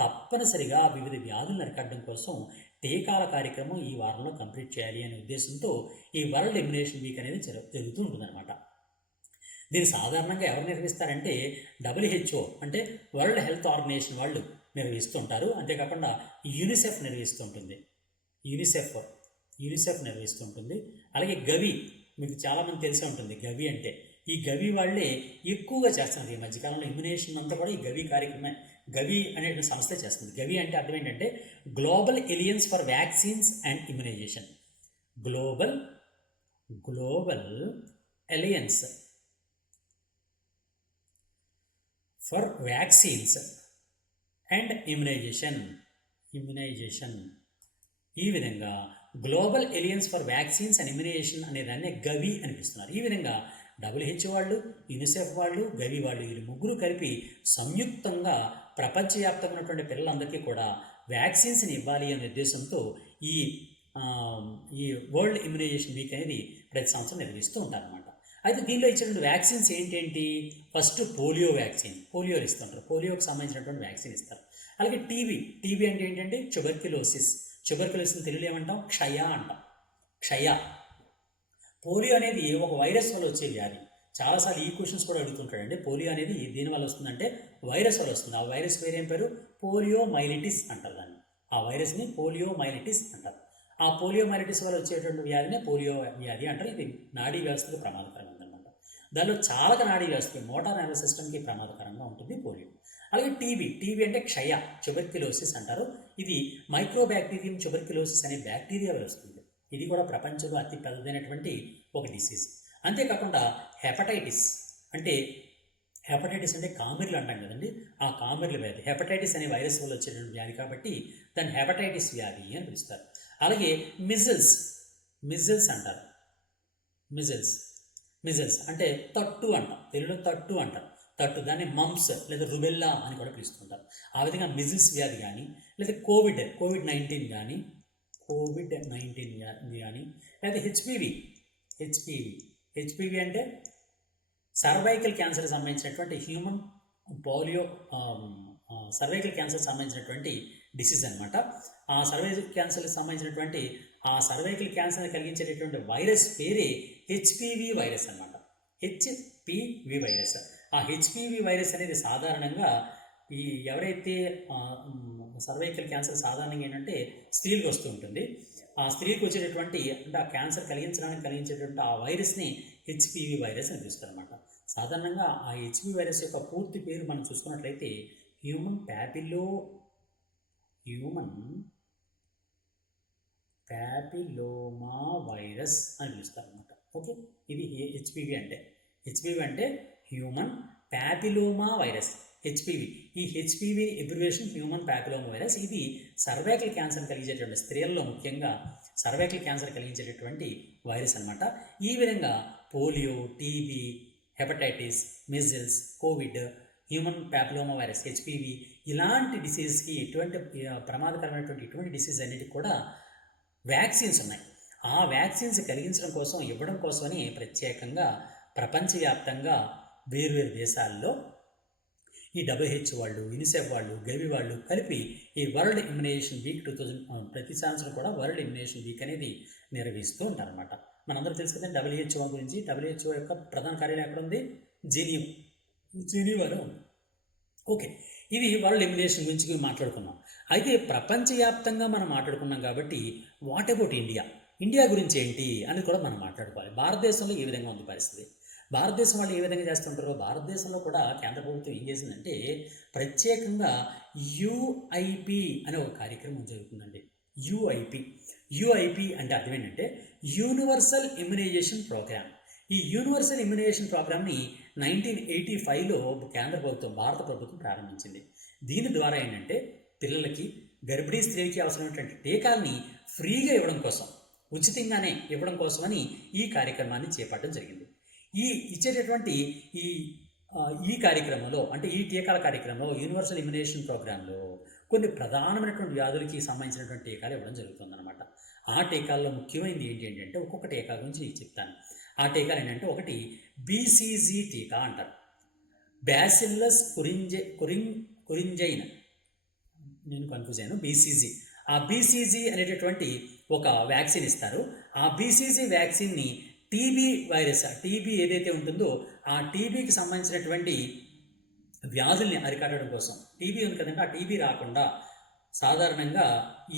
తప్పనిసరిగా వివిధ వ్యాధులను అరికట్టడం కోసం టీకాల కార్యక్రమం ఈ వారంలో కంప్లీట్ చేయాలి అనే ఉద్దేశంతో ఈ వరల్డ్ ఇమ్యునైజేషన్ వీక్ అనేది జరుగుతూ ఉంటుందన్నమాట. దీన్ని సాధారణంగా ఎవరు నిర్వహిస్తారంటే WHO అంటే వరల్డ్ హెల్త్ ఆర్గనైజేషన్ వాళ్ళు నిర్వహిస్తూ ఉంటారు. అంతేకాకుండా యూనిసెఫ్ నిర్వహిస్తూ ఉంటుంది. యూనిసెఫ్ నిర్వహిస్తూ ఉంటుంది. అలాగే గవి, మీకు చాలామంది తెలిసే ఉంటుంది. గవి అంటే ఈ గవి వాళ్ళే ఎక్కువగా చేస్తున్నారు ఈ మధ్యకాలంలో. ఇమ్యునేషన్ అంతా కూడా ఈ గవి కార్యక్రమే, గవి అనే సంస్థ చేస్తుంది. గవి అంటే అర్థం ఏంటంటే global alliance for vaccines and immunization. Global alliance for vaccines and immunization. ఈ విధంగా global alliance for vaccines and immunization అనే దాన్ని గవి అనిపిస్తున్నారు. ఈ విధంగా WHO వాళ్ళు, యూనిసెఫ్ వాళ్ళు, గవి వాళ్ళు, వీళ్ళు ముగ్గురు కలిపి సంయుక్తంగా ప్రపంచవ్యాప్తంగా ఉన్నటువంటి పిల్లలందరికీ కూడా వ్యాక్సిన్స్ని ఇవ్వాలి అనే ఉద్దేశంతో ఈ వరల్డ్ ఇమ్యునైజేషన్ వీక్ అనేది ప్రతి సంవత్సరం నిర్వహిస్తూ ఉంటారన్నమాట. అయితే దీనిలో ఇచ్చినటువంటి వ్యాక్సిన్స్ ఏంటేంటి? ఫస్ట్ పోలియో వ్యాక్సిన్, పోలియోలు ఇస్తుంటారు, పోలియోకి సంబంధించినటువంటి వ్యాక్సిన్ ఇస్తారు. అలాగే టీబీ అంటే ఏంటంటే ట్యూబర్క్యులోసిస్ తెలుగులో ఏమంటాం? క్షయ అంటాం. పోలియో అనేది ఒక వైరస్ వల్ల వచ్చే వ్యాధి. చాలాసార్లు ఈ క్వశ్చన్స్ కూడా అడుగుతుంటాడండి. పోలియో అనేది దేనివల్ల వస్తుందంటే వైరస్ వల్ల వస్తుంది. ఆ వైరస్ పేరు ఏం పేరు? పోలియోమైలిటిస్ అంటారు దాన్ని. ఆ వైరస్ని పోలియోమైలిటిస్ అంటారు. ఆ పోలియోమైలిటిస్ వల్ల వచ్చేటువంటి వ్యాధినే పోలియో వ్యాధి అంటారు. ఇది నాడీ వ్యవస్థకు ప్రమాదకరంగా ఉందన్నమాట. దానిలో చాలా నాడీ వ్యవస్థకి, మోటార్ నర్వస్ సిస్టమ్కి ప్రమాదకరంగా ఉంటుంది పోలియో. అలాగే టీబీ అంటే క్షయ, ట్యూబర్క్యులోసిస్ అంటారు. ఇది మైక్రోబ్యాక్టీరియం ట్యూబర్క్యులోసిస్ అనే బ్యాక్టీరియా వల్ల వస్తుంది. ఇది కూడా ప్రపంచంలో అతి పెద్దదైనటువంటి ఒక డిసీజ్. అంతేకాకుండా హెపటైటిస్ అంటే కామెర్లు అంటాం కదండి, ఆ కామెర్ల వ్యాధి. హెపటైటిస్ అనే వైరస్ వల్ల వచ్చేటువంటి వ్యాధి కాబట్టి దాన్ని హెపటైటిస్ వ్యాధి అని పిలుస్తారు. అలాగే మిజిల్స్ అంటారు. మిజిల్స్ అంటే తట్టు అంటాం, తెలుగులో తట్టు అంటారు. దాన్ని మంప్స్ లేదా రుబెల్లా అని కూడా పిలుస్తుంటారు. ఆ విధంగా మిజిల్స్ వ్యాధి కానీ, లేదా కోవిడ్-19 కానీ, లేదా హెచ్పివి అంటే సర్వైకల్ క్యాన్సర్ సంబంధించినటువంటి సర్వైకల్ క్యాన్సర్ సంబంధించినటువంటి డిసీజ్ అనమాట. ఆ సర్వైకల్ క్యాన్సర్కి సంబంధించినటువంటి సర్వైకల్ క్యాన్సర్ని కలిగించేటటువంటి వైరస్ పేరే హెచ్పివి వైరస్ అనమాట. HPV virus. ఆ హెచ్పివి వైరస్ అనేది సాధారణంగా ఎవరైతే సర్వైకల్ క్యాన్సర్ సాధారణంగా ఏంటంటే స్త్రీలకు వస్తూ ఉంటుంది. ఆ స్త్రీకి వచ్చేటటువంటి అంటే ఆ క్యాన్సర్ కలిగించేటువంటి ఆ వైరస్ని హెచ్పివి వైరస్ అని పిలుస్తారు అనమాట. సాధారణంగా ఆ హెచ్పివి వైరస్ యొక్క పూర్తి పేరు మనం చూసుకున్నట్లయితే హ్యూమన్ ప్యాపిలోమా వైరస్ అని పిలుస్తారు అనమాట. ఓకే, ఇది హెచ్పివి అంటే హ్యూమన్ ప్యాపిలోమా వైరస్, హెచ్పివి. ఈ HPV abbreviation human papilloma virus. ఇది సర్వైకల్ క్యాన్సర్ కలిగించేటువంటి స్త్రీలలో ముఖ్యంగా సర్వైకల్ క్యాన్సర్ కలిగించేటటువంటి వైరస్ అనమాట. ఈ విధంగా polio, TB, hepatitis, measles, Covid, human papilloma virus, HPV ఇలాంటి డిసీజ్కి ఇటువంటి ప్రమాదకరమైనటువంటి ఇటువంటి డిసీజ్ అన్నిటికి కూడా వ్యాక్సిన్స్ ఉన్నాయి. ఆ వ్యాక్సిన్స్ కలిగించడం కోసం, ఇవ్వడం కోసమని ప్రత్యేకంగా ప్రపంచవ్యాప్తంగా వేర్వేరు దేశాల్లో ఈ WHO వాళ్ళు, యూనిసెఫ్ వాళ్ళు, గవి వాళ్ళు కలిపి ఈ వరల్డ్ ఇమ్యునైజేషన్ వీక్ 2000 ప్రతి సంవత్సరం కూడా వరల్డ్ ఇమ్యునైజేషన్ వీక్ అనేది నిర్వహిస్తూ ఉంటారనమాట. మనందరూ తెలుసు కదండి WHO గురించి. WHO యొక్క ప్రధాన కార్యాలయం ఎక్కడ ఉంది? జెనీవాలో ఉంది. ఓకే, ఇది వరల్డ్ ఇమ్యునైజేషన్ గురించి మాట్లాడుకున్నాం. అయితే ప్రపంచవ్యాప్తంగా మనం మాట్లాడుకున్నాం కాబట్టి వాట్ అబౌట్ ఇండియా గురించి ఏంటి అని కూడా మనం మాట్లాడుకోవాలి. భారతదేశంలో ఏ విధంగా ఉంది పరిస్థితి, భారతదేశం వాళ్ళు ఏ విధంగా చేస్తుంటారో. భారతదేశంలో కూడా కేంద్ర ప్రభుత్వం ఏం చేసిందంటే ప్రత్యేకంగా UIP అనే ఒక కార్యక్రమం జరుగుతుందండి. UIP అంటే అర్థం ఏంటంటే యూనివర్సల్ ఇమ్యునైజేషన్ ప్రోగ్రామ్. ఈ యూనివర్సల్ ఇమ్యునైజేషన్ ప్రోగ్రామ్ని 1985లో కేంద్ర ప్రభుత్వం, భారత ప్రభుత్వం ప్రారంభించింది. దీని ద్వారా ఏంటంటే పిల్లలకి, గర్భిణీ స్త్రీకి అవసరమైనటువంటి టీకాల్ని ఫ్రీగా ఇవ్వడం కోసం, ఉచితంగానే ఇవ్వడం కోసమని ఈ కార్యక్రమాన్ని చేపట్టడం జరిగింది. ఇచ్చేటటువంటి ఈ కార్యక్రమంలో అంటే ఈ టీకాల కార్యక్రమంలో యూనివర్సల్ ఇమ్యునైజేషన్ ప్రోగ్రాంలో కొన్ని ప్రధానమైనటువంటి వ్యాధులకి సంబంధించినటువంటి టీకాలు ఇవ్వడం జరుగుతుందన్నమాట. ఆ టీకాల్లో ముఖ్యమైనది ఏంటంటే ఒక్కొక్క టీకా గురించి నీకు చెప్తాను. ఆ టీకాలు ఏంటంటే ఒకటి BCG టీకా అంటారు, బ్యాసిల్లస్ కురింజైన్, నేను కన్ఫ్యూజ్ అయ్యాను, BCG. ఆ BCG అనేటటువంటి ఒక వ్యాక్సిన్ ఇస్తారు. ఆ BCG వ్యాక్సిన్ని టీబీ ఏదైతే ఉంటుందో ఆ టీబీకి సంబంధించినటువంటి వ్యాధుల్ని అరికట్టడం కోసం, టీబీ ఉంది కదండి, ఆ టీబీ రాకుండా సాధారణంగా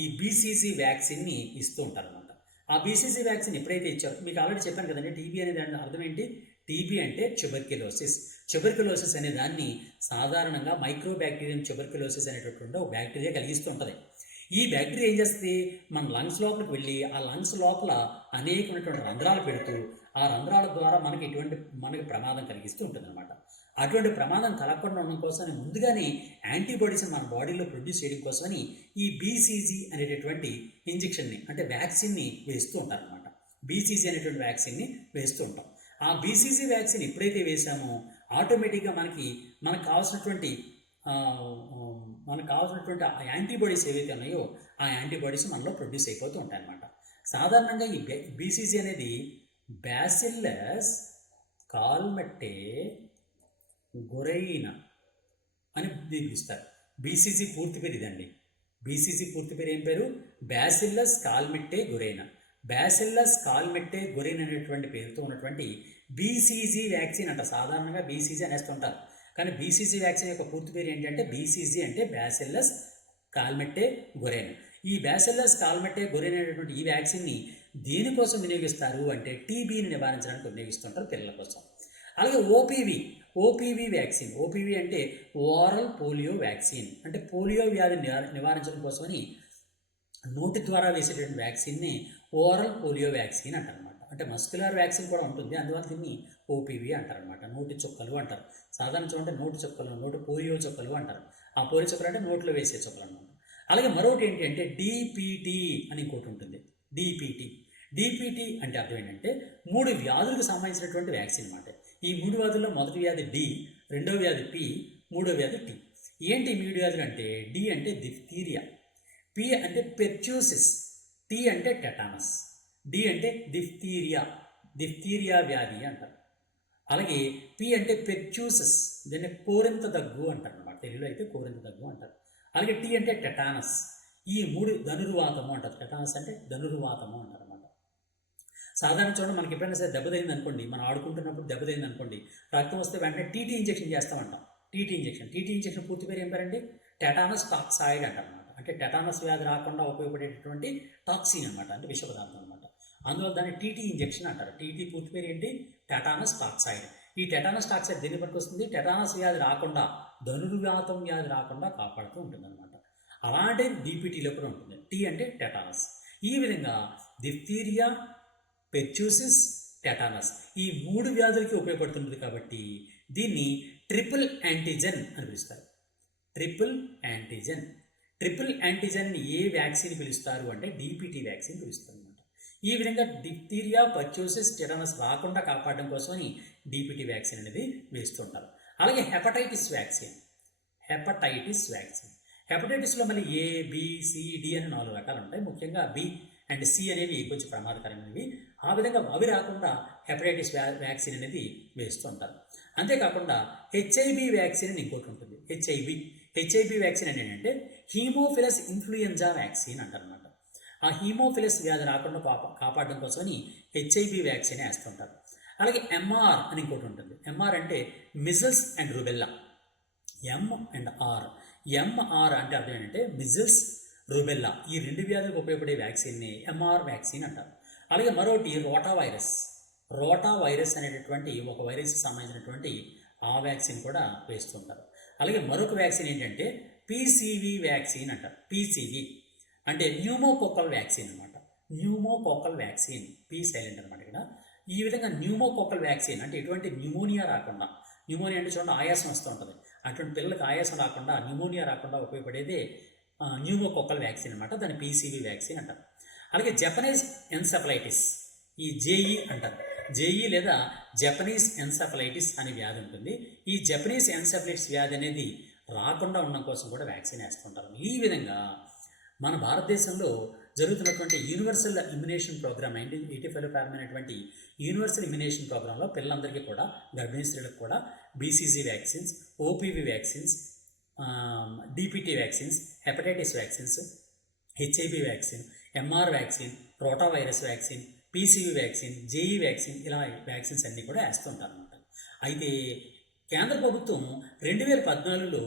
ఈ BCG వ్యాక్సిన్ని ఇస్తూ ఉంటారు అనమాట. ఆ BCG వ్యాక్సిన్ ఎప్పుడైతే ఇచ్చారో, మీకు ఆల్రెడీ చెప్పాను కదండి, టీబీ అనేది అర్థం ఏంటి? టీబీ అంటే ట్యూబర్క్యులోసిస్. ట్యూబర్క్యులోసిస్ అనే దాన్ని సాధారణంగా మైక్రోబ్యాక్టీరియం ట్యూబర్క్యులోసిస్ అనేటటువంటి ఒక బ్యాక్టీరియా కలిగిస్తూ ఉంటుంది. ఈ బ్యాక్టీరియా ఏం చేస్తుంది, మన లంగ్స్ లోపలికి వెళ్ళి ఆ లంగ్స్ లోపల అనేకమైనటువంటి రంధ్రాలు పెడుతూ ఆ రంధ్రాల ద్వారా మనకి ప్రమాదం కలిగిస్తూ ఉంటుంది అనమాట. అటువంటి ప్రమాదం కలగకుండా ఉండడం కోసమని ముందుగానే యాంటీబాడీస్ని మన బాడీలో ప్రొడ్యూస్ చేయడం కోసమని ఈ బీసీజీ అనేటటువంటి ఇంజెక్షన్ని అంటే వ్యాక్సిన్ని వేస్తూ ఉంటారనమాట. బీసీజీ అనేటువంటి వ్యాక్సిన్ని వేస్తూ ఉంటాం. ఆ బీసీజీ వ్యాక్సిన్ ఎప్పుడైతే వేసామో ఆటోమేటిక్గా మనకు కావాల్సినటువంటి ఆ యాంటీబాడీస్ ఏవైతే ఉన్నాయో ఆ యాంటీబాడీస్ మనలో ప్రొడ్యూస్ అయిపోతూ ఉంటాయి అన్నమాట. సాధారణంగా ఈ బీసీజీ అనేది బ్యాసిల్లస్ కాల్మెట్టే గొరైనా అని పిలుస్తారు. బీసీజీ పూర్తి పేరు ఇదండి. బీసీజీ పూర్తి పేరు ఏం పేరు? బ్యాసిల్లస్ కాల్మెట్టే గొరైనా. బ్యాసిల్లస్ కాల్మెట్టే గొరైనా అనేటువంటి పేరుతో ఉన్నటువంటి బీసీజీ వ్యాక్సిన్ అంట. సాధారణంగా బీసీజీ అనేస్తుంటారు, కానీ బీసీజీ వ్యాక్సిన్ యొక్క పూర్తి పేరు ఏంటంటే బీసీజీ అంటే బ్యాసిల్లస్ కాల్మెట్టే గొరైనా. ఈ బ్యాసిల్లస్ కాల్మెట్టే గొరైనా అనేటువంటి ఈ వ్యాక్సిన్ని దేనికోసం వినియోగిస్తారు అంటే టీబీని నివారించడానికి వినియోగిస్తుంటారు పిల్లల కోసం. అలాగే ఓపీవీ వ్యాక్సిన్. ఓపీవీ అంటే ఓరల్ పోలియో వ్యాక్సిన్. అంటే పోలియో వ్యాధి నివారించడం కోసమని నోటి ద్వారా వేసేటువంటి వ్యాక్సిన్ని ఓరల్ పోలియో వ్యాక్సిన్ అంటారనమాట. అంటే మస్కులర్ వ్యాక్సిన్ కూడా ఉంటుంది, అందువల్ల దీన్ని ఓపీవీ అంటారనమాట. నోటి చుక్కలు అంటారు. సాధారణ చూడండి నోటి చుక్కలు, నోటి పోలియో చుక్కలు అంటారు. ఆ పోలియో చుక్కలు అంటే నోట్లో వేసే చుక్కలు అనమాట. అలాగే మరొకటి ఏంటి అంటే డిపిటి అని ఇంకోటి ఉంటుంది. డిపిటి అంటే అర్థం ఏంటంటే 3 వ్యాధులకు సంబంధించినటువంటి వ్యాక్సిన్ అనమాట. ఈ 3 వ్యాధుల్లో మొదటి వ్యాధి డి, రెండవ వ్యాధి పి, మూడో వ్యాధి టి. ఏంటి ఈ 3 వ్యాధులు అంటే డి అంటే డిఫ్తీరియా, పి అంటే పెర్ట్యూసిస్, టి అంటే టెటానస్. డి అంటే డిఫ్తీరియా వ్యాధి అంటారు. అలాగే పి అంటే పెర్ట్యూసిస్, దీన్ని కోరింత దగ్గు అంటారు అనమాట. తెలుగులో అయితే కోరింత దగ్గు అంటారు. అలాగే టి అంటే టెటానస్. ఈ 3 ధనుర్వాతము అంటారు. టెటానస్ అంటే ధనుర్వాతము అంటారు అనమాట. సాధారణ చూడండి మనకి ఎప్పుడైనా సరే దెబ్బతైంది అనుకోండి, మనం ఆడుకుంటున్నప్పుడు దెబ్బతైంది అనుకోండి, రక్తం వస్తే వెంటనే టీటీ ఇంజెక్షన్ చేస్తామంటాం. టీటీ ఇంజెక్షన్ పూర్తి పేరు ఏం పేరండి? టెటానస్ టాక్సైడ్ అంటారు అనమాట. అంటే టెటానస్ వ్యాధి రాకుండా ఉపయోగపడేటటువంటి టాక్సిన్ అనమాట, అంటే విష పదార్థం అనమాట. అందువల్ల దాన్ని టీటీ ఇంజెక్షన్ అంటారు. టీటీ పూర్తి పేరు ఏంటి? Tetanus toxoid. ఈ టెటానస్ టాక్సైడ్ దేని పనికి వస్తుంది? టెటానస్ వ్యాధి రాకుండా, ధనుర్వాతం వ్యాధి రాకుండా కాపాడుతూ ఉంటుంది అనమాట. అలాంటి డిపిటీలో కూడా ఉంటుంది. టీ అంటే టెటానస్. ఈ విధంగా డిఫ్తీరియా, పెర్ట్యూసిస్, టెటానస్ ఈ 3 వ్యాధులకి ఉపయోగపడుతుంది కాబట్టి దీన్ని ట్రిపుల్ యాంటీజెన్ అని పిలుస్తారు. ట్రిపుల్ యాంటీజెన్ ఏ వ్యాక్సిన్ పిలుస్తారు అంటే డిపిటీ వ్యాక్సిన్ పిలుస్తారు అనమాట. ఈ విధంగా డిఫ్తీరియా, పెర్ట్యూసిస్, టెటానస్ రాకుండా కాపాడడం కోసమని డిపిటీ వ్యాక్సిన్ అనేది వేస్తుంటారు. అలాగే హెపటైటిస్ వ్యాక్సిన్. హెపటైటిస్లో మళ్ళీ ఏ, బి, సి, డి అని 4 రకాలు ఉంటాయి. ముఖ్యంగా బి అండ్ సి అనేవి కొంచెం ప్రమాదకరమైనవి. ఆ విధంగా అవి రాకుండా హెపటైటిస్ వ్యాక్సిన్ అనేది వేస్తూ ఉంటారు. అంతేకాకుండా హెచ్ఐవి వ్యాక్సిన్ అని ఇంకోటి ఉంటుంది. హెచ్ఐవి వ్యాక్సిన్ అని ఏంటంటే హీమోఫిలస్ ఇన్ఫ్లుయెంజా వ్యాక్సిన్ అంటారనమాట. ఆ హీమోఫిలస్ వ్యాధి రాకుండా కాపాడడం కోసమని హెచ్ఐవి వ్యాక్సిన్ వేస్తుంటారు. అలాగే ఎంఆర్ అని ఇంకోటి ఉంటుంది. ఎంఆర్ అంటే మిజిల్స్ అండ్ రుబెల్లా. ఎంఆర్ అంటే అర్థం ఏంటంటే మిజిల్స్, రుబెల్లా ఈ 2 వ్యాధులకు ఉపయోగపడే వ్యాక్సిన్ని ఎంఆర్ వ్యాక్సిన్ అంటారు. అలాగే మరొకటి రోటా వైరస్ అనేటటువంటి ఒక వైరస్కి సంబంధించినటువంటి ఆ వ్యాక్సిన్ కూడా వేస్తుంటారు. అలాగే మరొక వ్యాక్సిన్ ఏంటంటే పీసీవీ వ్యాక్సిన్ అంటారు. పీసీవీ అంటే న్యూమోకోకల్ వ్యాక్సిన్ అనమాట. న్యూమోకోకల్ వ్యాక్సిన్, పీ సైలెంట్ అనమాట ఇక్కడ. ఈ విధంగా న్యూమోకోకల్ వ్యాక్సిన్ అంటే ఎటువంటి న్యూమోనియా రాకుండా, న్యూమోనియా అంటే చూడండి ఆయాసం వస్తూ ఉంటుంది, అటువంటి పిల్లలకు ఆయాసం రాకుండా, న్యూమోనియా రాకుండా ఉపయోగపడేదే న్యూమోకోకల్ వ్యాక్సిన్ అనమాట. దాన్ని పీసీవీ వ్యాక్సిన్ అంటారు. అలాగే జపనీస్ ఎన్సెఫలైటిస్, ఈ జేఈ అంటారు. జేఈ లేదా జపనీస్ ఎన్సెఫలైటిస్ అనే వ్యాధి ఉంటుంది. ఈ జపనీస్ ఎన్సెఫలైటిస్ వ్యాధి అనేది రాకుండా ఉండడం కోసం కూడా వ్యాక్సిన్ వేస్తుంటారు. ఈ విధంగా మన భారతదేశంలో జరుగుతున్నటువంటి యూనివర్సల్ ఇమ్యునేషన్ ప్రోగ్రామ్ 1985లో ప్రారంభమైనటువంటి యూనివర్సల్ ఇమ్యునేషన్ ప్రోగ్రాంలో పిల్లలందరికీ కూడా, గర్భిణీ స్త్రీలకు కూడా BCG vaccines, OPV vaccines, DPT vaccines, hepatitis vaccines, HIV vaccine, MR vaccine, rotavirus vaccine, PCV vaccine, JE vaccine ఇలా వ్యాక్సిన్స్ అన్నీ కూడా వేస్తుంటారు అన్నమాట. అయితే కేంద్ర ప్రభుత్వం 2014లో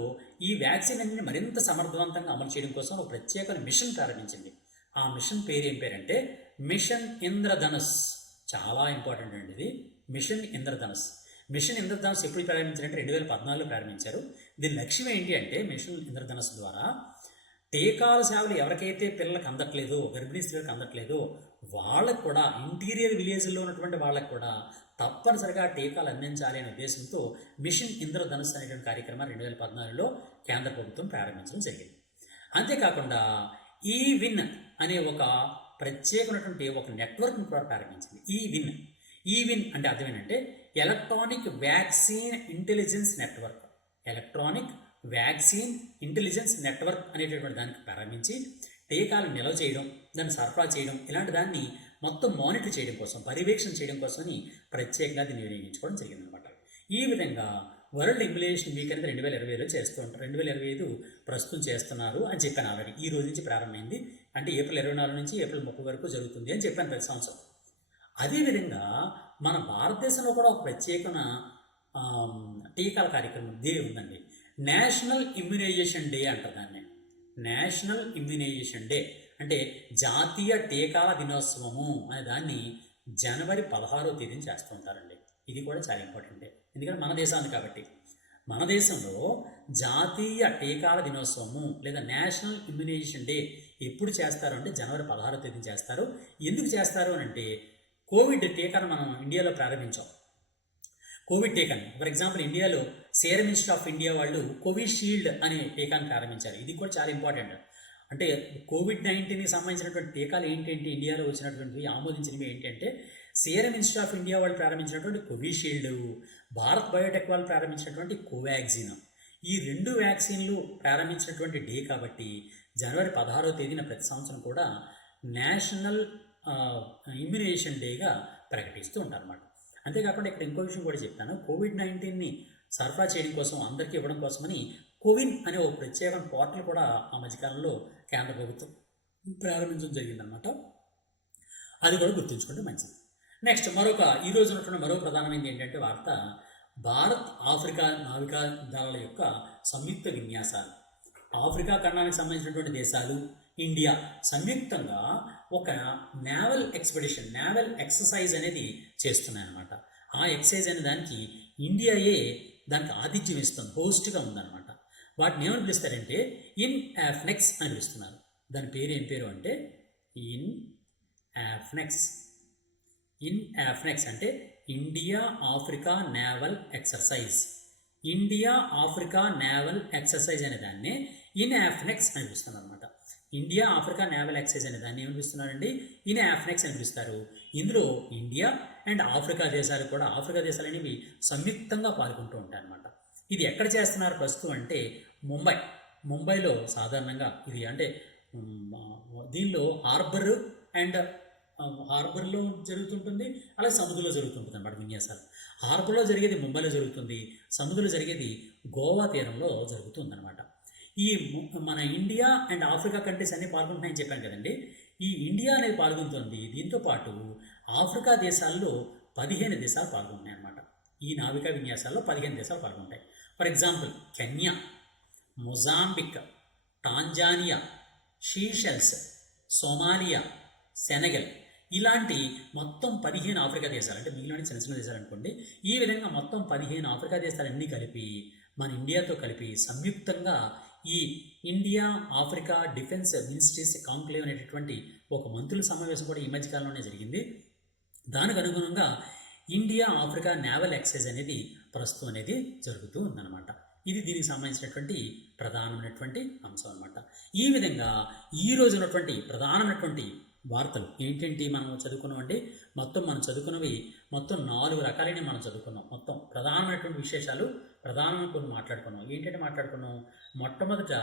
ఈ వ్యాక్సిన్ అన్ని మరింత సమర్థవంతంగా అమలు చేయడం కోసం ఒక ప్రత్యేకమైన మిషన్ ప్రారంభించింది. ఆ మిషన్ పేరు ఏం పేరంటే మిషన్ ఇంద్రధనుస్. చాలా ఇంపార్టెంట్ అండి ఇది. మిషన్ ఇంద్రధనుస్. మిషన్ ఇంద్రధనుస్ ఎప్పుడు ప్రారంభించారంటే 2014లో ప్రారంభించారు. దీని లక్ష్యం ఏంటి అంటే మిషన్ ఇంద్రధనుస్ ద్వారా టీకాల సేవలు ఎవరికైతే పిల్లలకు అందట్లేదో, గర్భిణీ స్త్రీలకు అందట్లేదో వాళ్ళకు కూడా ఇంటీరియర్ విలేజ్లో ఉన్నటువంటి వాళ్ళకు కూడా తప్పనిసరిగా టీకాలు అందించాలి అనే ఉద్దేశంతో మిషన్ ఇంద్రధనుస్ అనేటువంటి కార్యక్రమాన్ని 2014లో కేంద్ర ప్రభుత్వం ప్రారంభించడం జరిగింది. అంతేకాకుండా ఈ విన్ అనే ఒక ప్రత్యేకమైనటువంటి ఒక నెట్వర్క్ను కూడా ప్రారంభించింది. ఈ విన్ అంటే అర్థం ఏంటంటే electronic vaccine intelligence network. Electronic vaccine intelligence network అనేటటువంటి దానికి ప్రారంభించి టీకాలు నిల్వ చేయడం, దాన్ని సరఫరా చేయడం, ఇలాంటి దాన్ని మొత్తం మానిటర్ చేయడం కోసం, పర్యవేక్షణ చేయడం కోసమని ప్రత్యేకంగా దీన్ని వినియోగించుకోవడం జరిగిందనమాట. ఈ విధంగా వరల్డ్ ఇమ్యులేషన్ వీక్ అనేది 2020లో చేస్తూ ఉంటారు. 2025 ప్రస్తుతం చేస్తున్నారు అని చెప్పాను ఆల్రెడీ. ఈ రోజు నుంచి ప్రారంభమైంది. అంటే ఏప్రిల్ 24 నుంచి ఏప్రిల్ 30 వరకు జరుగుతుంది అని చెప్పాను ప్రతి సంవత్సరం. అదేవిధంగా మన భారతదేశంలో కూడా ఒక ప్రత్యేకమైన టీకాల కార్యక్రమం డే ఉందండి. నేషనల్ ఇమ్యునైజేషన్ డే అంటారు దాన్ని. నేషనల్ ఇమ్యునైజేషన్ డే అంటే జాతీయ టీకాల దినోత్సవము అనే దాన్ని జనవరి 16వ తేదీని చేస్తూ ఉంటారండి. ఇది కూడా చాలా ఇంపార్టెంటే, ఎందుకంటే మన దేశానికి కాబట్టి. మన దేశంలో జాతీయ టీకాల దినోత్సవము లేదా నేషనల్ ఇమ్యునైజేషన్ డే ఎప్పుడు చేస్తారు అంటే జనవరి 16వ తేదీని చేస్తారు. ఎందుకు చేస్తారు అని అంటే కోవిడ్ టీకాను మనం ఇండియాలో ప్రారంభించాం. కోవిడ్ టీకాని ఫర్ ఎగ్జాంపుల్ ఇండియాలో సీరం ఇన్స్టిట్యూట్ ఆఫ్ ఇండియా వాళ్ళు కోవిషీల్డ్ అనే టీకాను ప్రారంభించారు. ఇది కూడా చాలా ఇంపార్టెంట్. అంటే కోవిడ్-19కి సంబంధించినటువంటి టీకాలు ఏంటంటే ఇండియాలో వచ్చినటువంటివి ఆమోదించినవి ఏంటంటే సీరం ఇన్స్టిట్యూట్ ఆఫ్ ఇండియా వాళ్ళు ప్రారంభించినటువంటి కోవిషీల్డ్, భారత్ బయోటెక్ వాళ్ళు ప్రారంభించినటువంటి కోవాక్సిన్. ఈ 2 వ్యాక్సిన్లు ప్రారంభించినటువంటి డే కాబట్టి జనవరి 16వ తేదీన ప్రతి సంవత్సరం కూడా నేషనల్ ఇమ్యునైజేషన్ డేగా ప్రకటిస్తూ ఉంటారన్నమాట. అంతేకాకుండా ఇక్కడ ఇంకో విషయం కూడా చెప్తాను. కోవిడ్-19ని సరఫరా చేయడం కోసం, అందరికీ ఇవ్వడం కోసమని కోవిన్ అనే ఒక ప్రత్యేకమైన పోర్టల్ కూడా ఆ మధ్యకాలంలో కేంద్ర ప్రభుత్వం ప్రారంభించడం జరిగిందనమాట. అది కూడా గుర్తుంచుకుంటే మంచిది. నెక్స్ట్ ఈ రోజు ఉన్నటువంటి మరో ప్రధానమైనది ఏంటంటే వార్త, భారత్ ఆఫ్రికా నావికా దళాల యొక్క సంయుక్త విన్యాసాలు. ఆఫ్రికా ఖండానికి సంబంధించినటువంటి దేశాలు, ఇండియా సంయుక్తంగా ఒక నేవల్ ఎక్సర్సైజ్ అనేది చేస్తున్నాయన్నమాట. ఆ ఎక్సర్సైజ్ అనే దానికి ఇండియాయే దానికి ఆతిథ్యం ఇస్తుంది, హోస్ట్గా ఉందన్నమాట. వాటిని ఏమని పిలుస్తారంటే ఇన్ఆఫ్నెక్స్ అని పిలుస్తున్నారు. దాని పేరు ఏం పేరు అంటే ఇన్ఆఫ్నెక్స్ అంటే India Africa naval exercise. India Africa naval exercise అనే దాన్ని ఇన్ఆఫ్నెక్స్ అని పిలుస్తున్నారు అనమాట. ఇండియా ఆఫ్రికా నేవల్ ఎక్సర్సైజ్ అనే దాన్ని ఏమని పిలుస్తున్నారండి? ఇన్ఆఫ్నెక్స్ అని పిలుస్తారు. ఇందులో ఇండియా అండ్ ఆఫ్రికా దేశాలు కూడా, ఆఫ్రికా దేశాలు అనేవి సంయుక్తంగా పాల్గొంటూ ఉంటాయి అన్నమాట. ఇది ఎక్కడ చేస్తున్నారు ప్రస్తుతం అంటే ముంబైలో సాధారణంగా ఇది అంటే దీనిలో హార్బర్లో జరుగుతుంటుంది, అలాగే సముద్రంలో జరుగుతుంటుంది అన్నమాట విన్యాసాలు. హార్బర్లో జరిగేది ముంబైలో జరుగుతుంది, సముద్రంలో జరిగేది గోవా తీరంలో జరుగుతుంది అనమాట. ఈ మన ఇండియా అండ్ ఆఫ్రికా కంట్రీస్ అన్నీ పాల్గొంటున్నాయని చెప్పాను కదండి. ఈ ఇండియా అనేది పాల్గొంటుంది. దీంతోపాటు ఆఫ్రికా దేశాల్లో 15 దేశాలు పాల్గొంటున్నాయి అన్నమాట. ఈ నావికా విన్యాసాల్లో 15 దేశాలు పాల్గొంటాయి. For example Kenya, Mozambique, Tanzania, Seychelles, Somalia, Senegal, ఇలాంటి మొత్తం 15 ఆఫ్రికా దేశాలు, అంటే మిగిలిన చిన్న చిన్న దేశాలు అనుకోండి. ఈ విధంగా మొత్తం 15 ఆఫ్రికా దేశాలన్నీ కలిపి మన ఇండియాతో కలిపి సంయుక్తంగా ఈ India Africa defence ministries conclave అనేటటువంటి ఒక మంత్రుల సమావేశం కూడా ఈ మధ్యకాలంలోనే జరిగింది. దానికి అనుగుణంగా ఇండియా ఆఫ్రికా నేవల్ ఎక్సర్సైజ్ అనేది ప్రస్తుతం అనేది జరుగుతూ ఉందన్నమాట. ఇది దీనికి సంబంధించినటువంటి ప్రధానమైనటువంటి అంశం అనమాట. ఈ విధంగా ఈ రోజు ఉన్నటువంటి ప్రధానమైనటువంటి వార్తలు ఏంటంటే మనం చదువుకున్నామండి. మనం చదువుకున్నవి మొత్తం 4 రకాలైన మనం చదువుకున్నాం. మొత్తం ప్రధానమైనటువంటి విశేషాలు ప్రధానమైన కొన్ని మాట్లాడుకున్నాం. ఏంటంటే మొట్టమొదట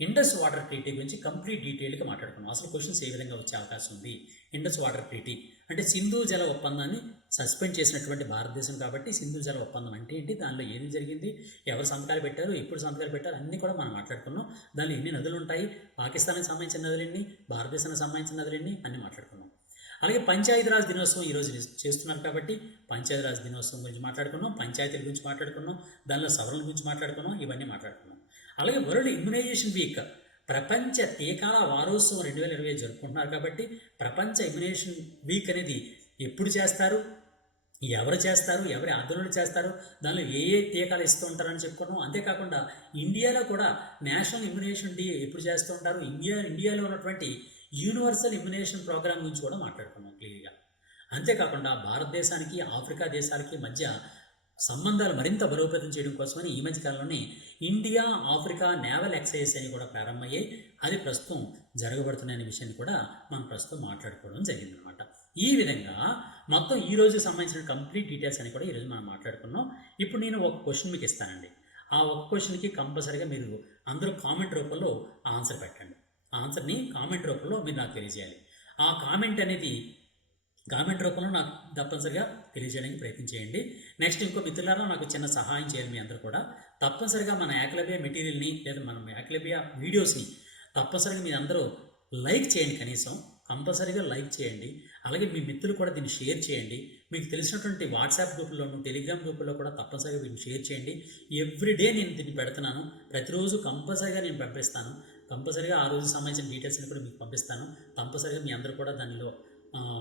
ఇండస్ వాటర్ ట్రీటీ గురించి కంప్లీట్ డీటెయిల్గా మాట్లాడుకున్నాం. అసలు క్వశ్చన్స్ ఏ విధంగా వచ్చే అవకాశం ఉంది. ఇండస్ వాటర్ ట్రీటీ అంటే సింధు జల ఒప్పందాన్ని సస్పెండ్ చేసినటువంటి భారతదేశం కాబట్టి సింధు జల ఒప్పందం అంటే ఏంటి, దానిలో ఏది జరిగింది, ఎవరు సంతకాలు పెట్టారు, ఎప్పుడు సంతకాలు పెట్టారు, అన్నీ కూడా మనం మాట్లాడుకున్నాం. దానిలో ఎన్ని నదులు ఉంటాయి, పాకిస్తాన్కి సంబంధించిన నదులు ఎన్ని, భారతదేశానికి సంబంధించిన నదులు ఎన్ని అన్నీ మాట్లాడుకున్నాం. అలాగే పంచాయతీరాజ్ దినోత్సవం ఈరోజు చేస్తున్నారు కాబట్టి పంచాయతీరాజ్ దినోత్సవం గురించి మాట్లాడుకున్నాం, పంచాయతీల గురించి మాట్లాడుకున్నాం, దానిలో సవరణ గురించి మాట్లాడుకున్నాం, ఇవన్నీ మాట్లాడుకున్నాం. అలాగే వరల్డ్ ఇమ్యునైజేషన్ వీక్, ప్రపంచ టీకాల వారోత్సవం 2020 జరుపుకుంటున్నారు కాబట్టి ప్రపంచ ఇమ్యునైజేషన్ వీక్ అనేది ఎప్పుడు చేస్తారు, ఎవరు చేస్తారు, ఎవరి ఆధ్వర్యంలో చేస్తారు, దానిలో ఏ ఏ టీకాలు ఇస్తూ ఉంటారని చెప్పుకున్నాం. అంతేకాకుండా ఇండియాలో కూడా నేషనల్ ఇమ్యునేషన్ డే ఎప్పుడు చేస్తూ ఉంటారు, ఇండియాలో ఉన్నటువంటి యూనివర్సల్ ఇమ్యునేషన్ ప్రోగ్రామ్ గురించి కూడా మాట్లాడుకున్నాం క్లియర్గా. అంతేకాకుండా భారతదేశానికి ఆఫ్రికా దేశాలకి మధ్య సంబంధాలు మరింత బలోపేతం చేయడం కోసమని ఈ మధ్య కాలంలోనే ఇండియా ఆఫ్రికా నేవల్ ఎక్సైజ్ అని కూడా ప్రారంభమయ్యాయి. అది ప్రస్తుతం జరగబడుతున్న విషయాన్ని కూడా మనం ప్రస్తుతం మాట్లాడుకోవడం జరిగిందనమాట. ఈ విధంగా మొత్తం ఈ రోజుకి సంబంధించిన కంప్లీట్ డీటెయిల్స్ అని కూడా ఈరోజు మనం మాట్లాడుకున్నాం. ఇప్పుడు నేను ఒక క్వశ్చన్ మీకు ఇస్తానండి. ఆ ఒక క్వశ్చన్కి కంపల్సరీగా మీరు అందరూ కామెంట్ రూపంలో ఆన్సర్ పెట్టండి. ఆ ఆన్సర్ని కామెంట్ రూపంలో మీరు నాకు తెలియజేయాలి. ఆ కామెంట్ అనేది కామెంట్ రూపంలో నాకు తప్పనిసరిగా తెలియజేయడానికి ప్రయత్నం చేయండి. నెక్స్ట్ ఇంకో మిత్రులారా, నాకు చిన్న సహాయం చేయాలి మీ అందరూ కూడా. తప్పనిసరిగా మన ఏకలవ్య మెటీరియల్ని లేదా మన ఏకలవ్య వీడియోస్ని తప్పనిసరిగా మీరు అందరూ లైక్ చేయండి. కనీసం కంపల్సరీగా లైక్ చేయండి. అలాగే మీ మిత్రులు కూడా దీన్ని షేర్ చేయండి. మీకు తెలిసినటువంటి వాట్సాప్ గ్రూపుల్లోనూ టెలిగ్రామ్ గ్రూపుల్లో కూడా తప్పనిసరిగా వీటిని షేర్ చేయండి. ఎవ్రీడే నేను దీన్ని పెడుతున్నాను. ప్రతిరోజు కంపల్సరీగా నేను పంపిస్తాను. కంపల్సరీగా ఆ రోజు సంబంధించిన డీటెయిల్స్ని కూడా మీకు పంపిస్తాను. కంపల్సరీగా మీ అందరూ కూడా దానిలో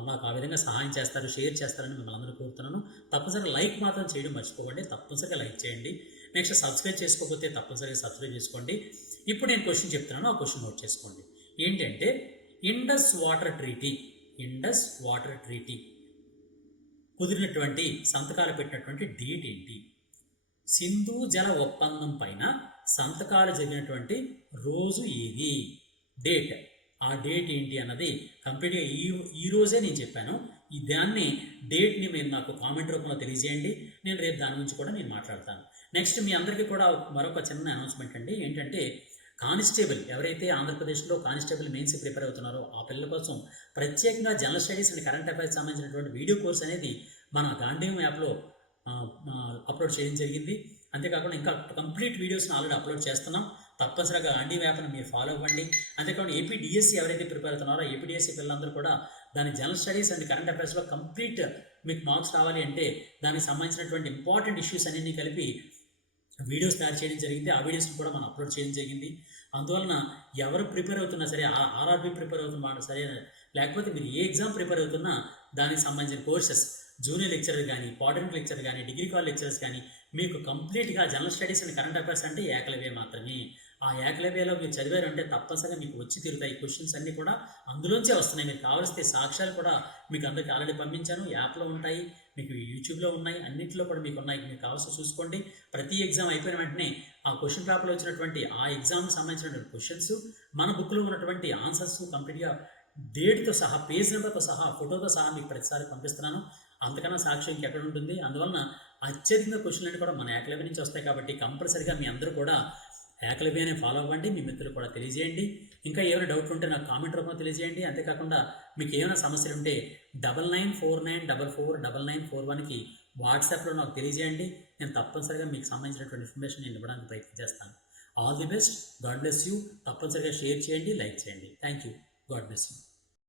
నాకు ఆ విధంగా సహాయం చేస్తారు, షేర్ చేస్తారని మిమ్మల్ని అందరూ కోరుతున్నాను. తప్పనిసరిగా లైక్ మాత్రం చేయడం మర్చిపోకండి. తప్పనిసరిగా లైక్ చేయండి. నెక్స్ట్ సబ్స్క్రైబ్ చేసుకోకపోతే తప్పనిసరిగా సబ్స్క్రైబ్ చేసుకోండి. ఇప్పుడు నేను క్వశ్చన్ చెప్తున్నాను, ఆ క్వశ్చన్ నోట్ చేసుకోండి. ఏంటంటే ఇండస్ వాటర్ ట్రీటీ కుదిరినటువంటి సంతకాలు పెట్టినటువంటి డేట్ ఏంటి? సింధు జల ఒప్పందం పైన సంతకాలు జరిగినటువంటి రోజు ఏది? డేట్. ఆ డేట్ ఏంటి అన్నది కంప్లీట్గా ఈ రోజే నేను చెప్పాను. దాన్ని డేట్ని మీరు నాకు కామెంట్ రూపంలో తెలియజేయండి. నేను రేపు దాని గురించి కూడా నేను మాట్లాడతాను. నెక్స్ట్ మీ అందరికీ కూడా మరొక చిన్న అనౌన్స్మెంట్ అండి. ఏంటంటే కానిస్టేబుల్ ఎవరైతే ఆంధ్రప్రదేశ్లో కానిస్టేబుల్ మెయిన్స్ ప్రిపేర్ అవుతున్నారో ఆ పిల్లల కోసం ప్రత్యేకంగా general studies and current affairs సంబంధించినటువంటి వీడియో కోర్స్ అనేది మన గాంధీయం యాప్లో అప్లోడ్ చేయడం జరిగింది. అంతేకాకుండా ఇంకా కంప్లీట్ వీడియోస్ని ఆల్రెడీ అప్లోడ్ చేస్తున్నాం. తప్పనిసరిగా గాంధీ యాప్ని మీరు ఫాలో అవ్వండి. అంతేకాకుండా ఏపీడిఎస్సీ ఎవరైతే ప్రిపేర్ అవుతున్నారో ఏపీడిఎస్సీ పిల్లలందరూ కూడా దాని జనరల్ స్టడీస్ అండ్ కరెంట్ అఫైర్స్లో కంప్లీట్ మీకు మార్క్స్ రావాలి అంటే దానికి సంబంధించినటువంటి ఇంపార్టెంట్ ఇష్యూస్ అన్నీ కలిపి వీడియోస్ తయారు చేయడం జరిగింది. ఆ వీడియోస్ని కూడా మనం అప్లోడ్ చేయడం జరిగింది. అందువలన ఎవరు ప్రిపేర్ అవుతున్నా సరే, ఆర్ఆర్బీ ప్రిపేర్ అవుతున్నా సరే, లేకపోతే మీరు ఏ ఎగ్జామ్ ప్రిపేర్ అవుతున్నా దానికి సంబంధించిన కోర్సెస్ జూనియర్ లెక్చరర్ కానీ, పాలిటెక్నిక్ లెక్చరర్ కానీ, డిగ్రీ కాలేజ్ లెక్చరర్స్ కానీ మీకు కంప్లీట్గా general studies and current affairs అంటే ఏకలవ్య మాత్రమే. ఆ ఏకలవ్యలో మీరు చదివారంటే తప్పనిసరిగా మీకు వచ్చి తీరుతాయి. క్వశ్చన్స్ అన్నీ కూడా అందులోంచే వస్తున్నాయి. మీరు కావలిస్తే సాక్ష్యాలు కూడా మీకు అందరికీ ఆల్రెడీ పంపించాను. యాప్లో ఉంటాయి, మీకు యూట్యూబ్లో ఉన్నాయి, అన్నింటిలో కూడా మీకు ఉన్నాయి. మీకు కావాల్సి చూసుకోండి. ప్రతి ఎగ్జామ్ అయిపోయిన వెంటనే ఆ క్వశ్చన్ పేపర్లో వచ్చినటువంటి ఆ ఎగ్జామ్కి సంబంధించినటువంటి క్వశ్చన్స్, మన బుక్లో ఉన్నటువంటి ఆన్సర్స్ కంప్లీట్గా డేట్తో సహా, పేజ్ నెంబర్తో సహా, ఫోటోతో సహా మీకు ప్రతిసారి పంపిస్తున్నాను. అంతకన్నా సాక్ష్యం ఇంకెక్కడ ఉంటుంది? అందువలన అత్యధికంగా క్వశ్చన్లు అన్నీ కూడా మన ఏకలవ్య నుంచి వస్తాయి. కాబట్టి కంపల్సరిగా మీ అందరూ కూడా ఏకలవ్యనే ఫాలో అవ్వండి. మీ మిత్రులు కూడా తెలియజేయండి. ఇంకా ఏమైనా డౌట్లు ఉంటే నాకు కామెంట్ రూపంలో తెలియజేయండి. అంతేకాకుండా మీకు ఏమైనా సమస్యలు ఉంటే 9949449941కి వాట్సాప్లో నాకు తెలియజేయండి. నేను తప్పనిసరిగా మీకు సంబంధించినటువంటి ఇన్ఫర్మేషన్ నేను ఇవ్వడానికి ప్రయత్నం చేస్తాను. All the best. God bless you. తప్పనిసరిగా షేర్ చేయండి, లైక్ చేయండి. Thank you. God bless you.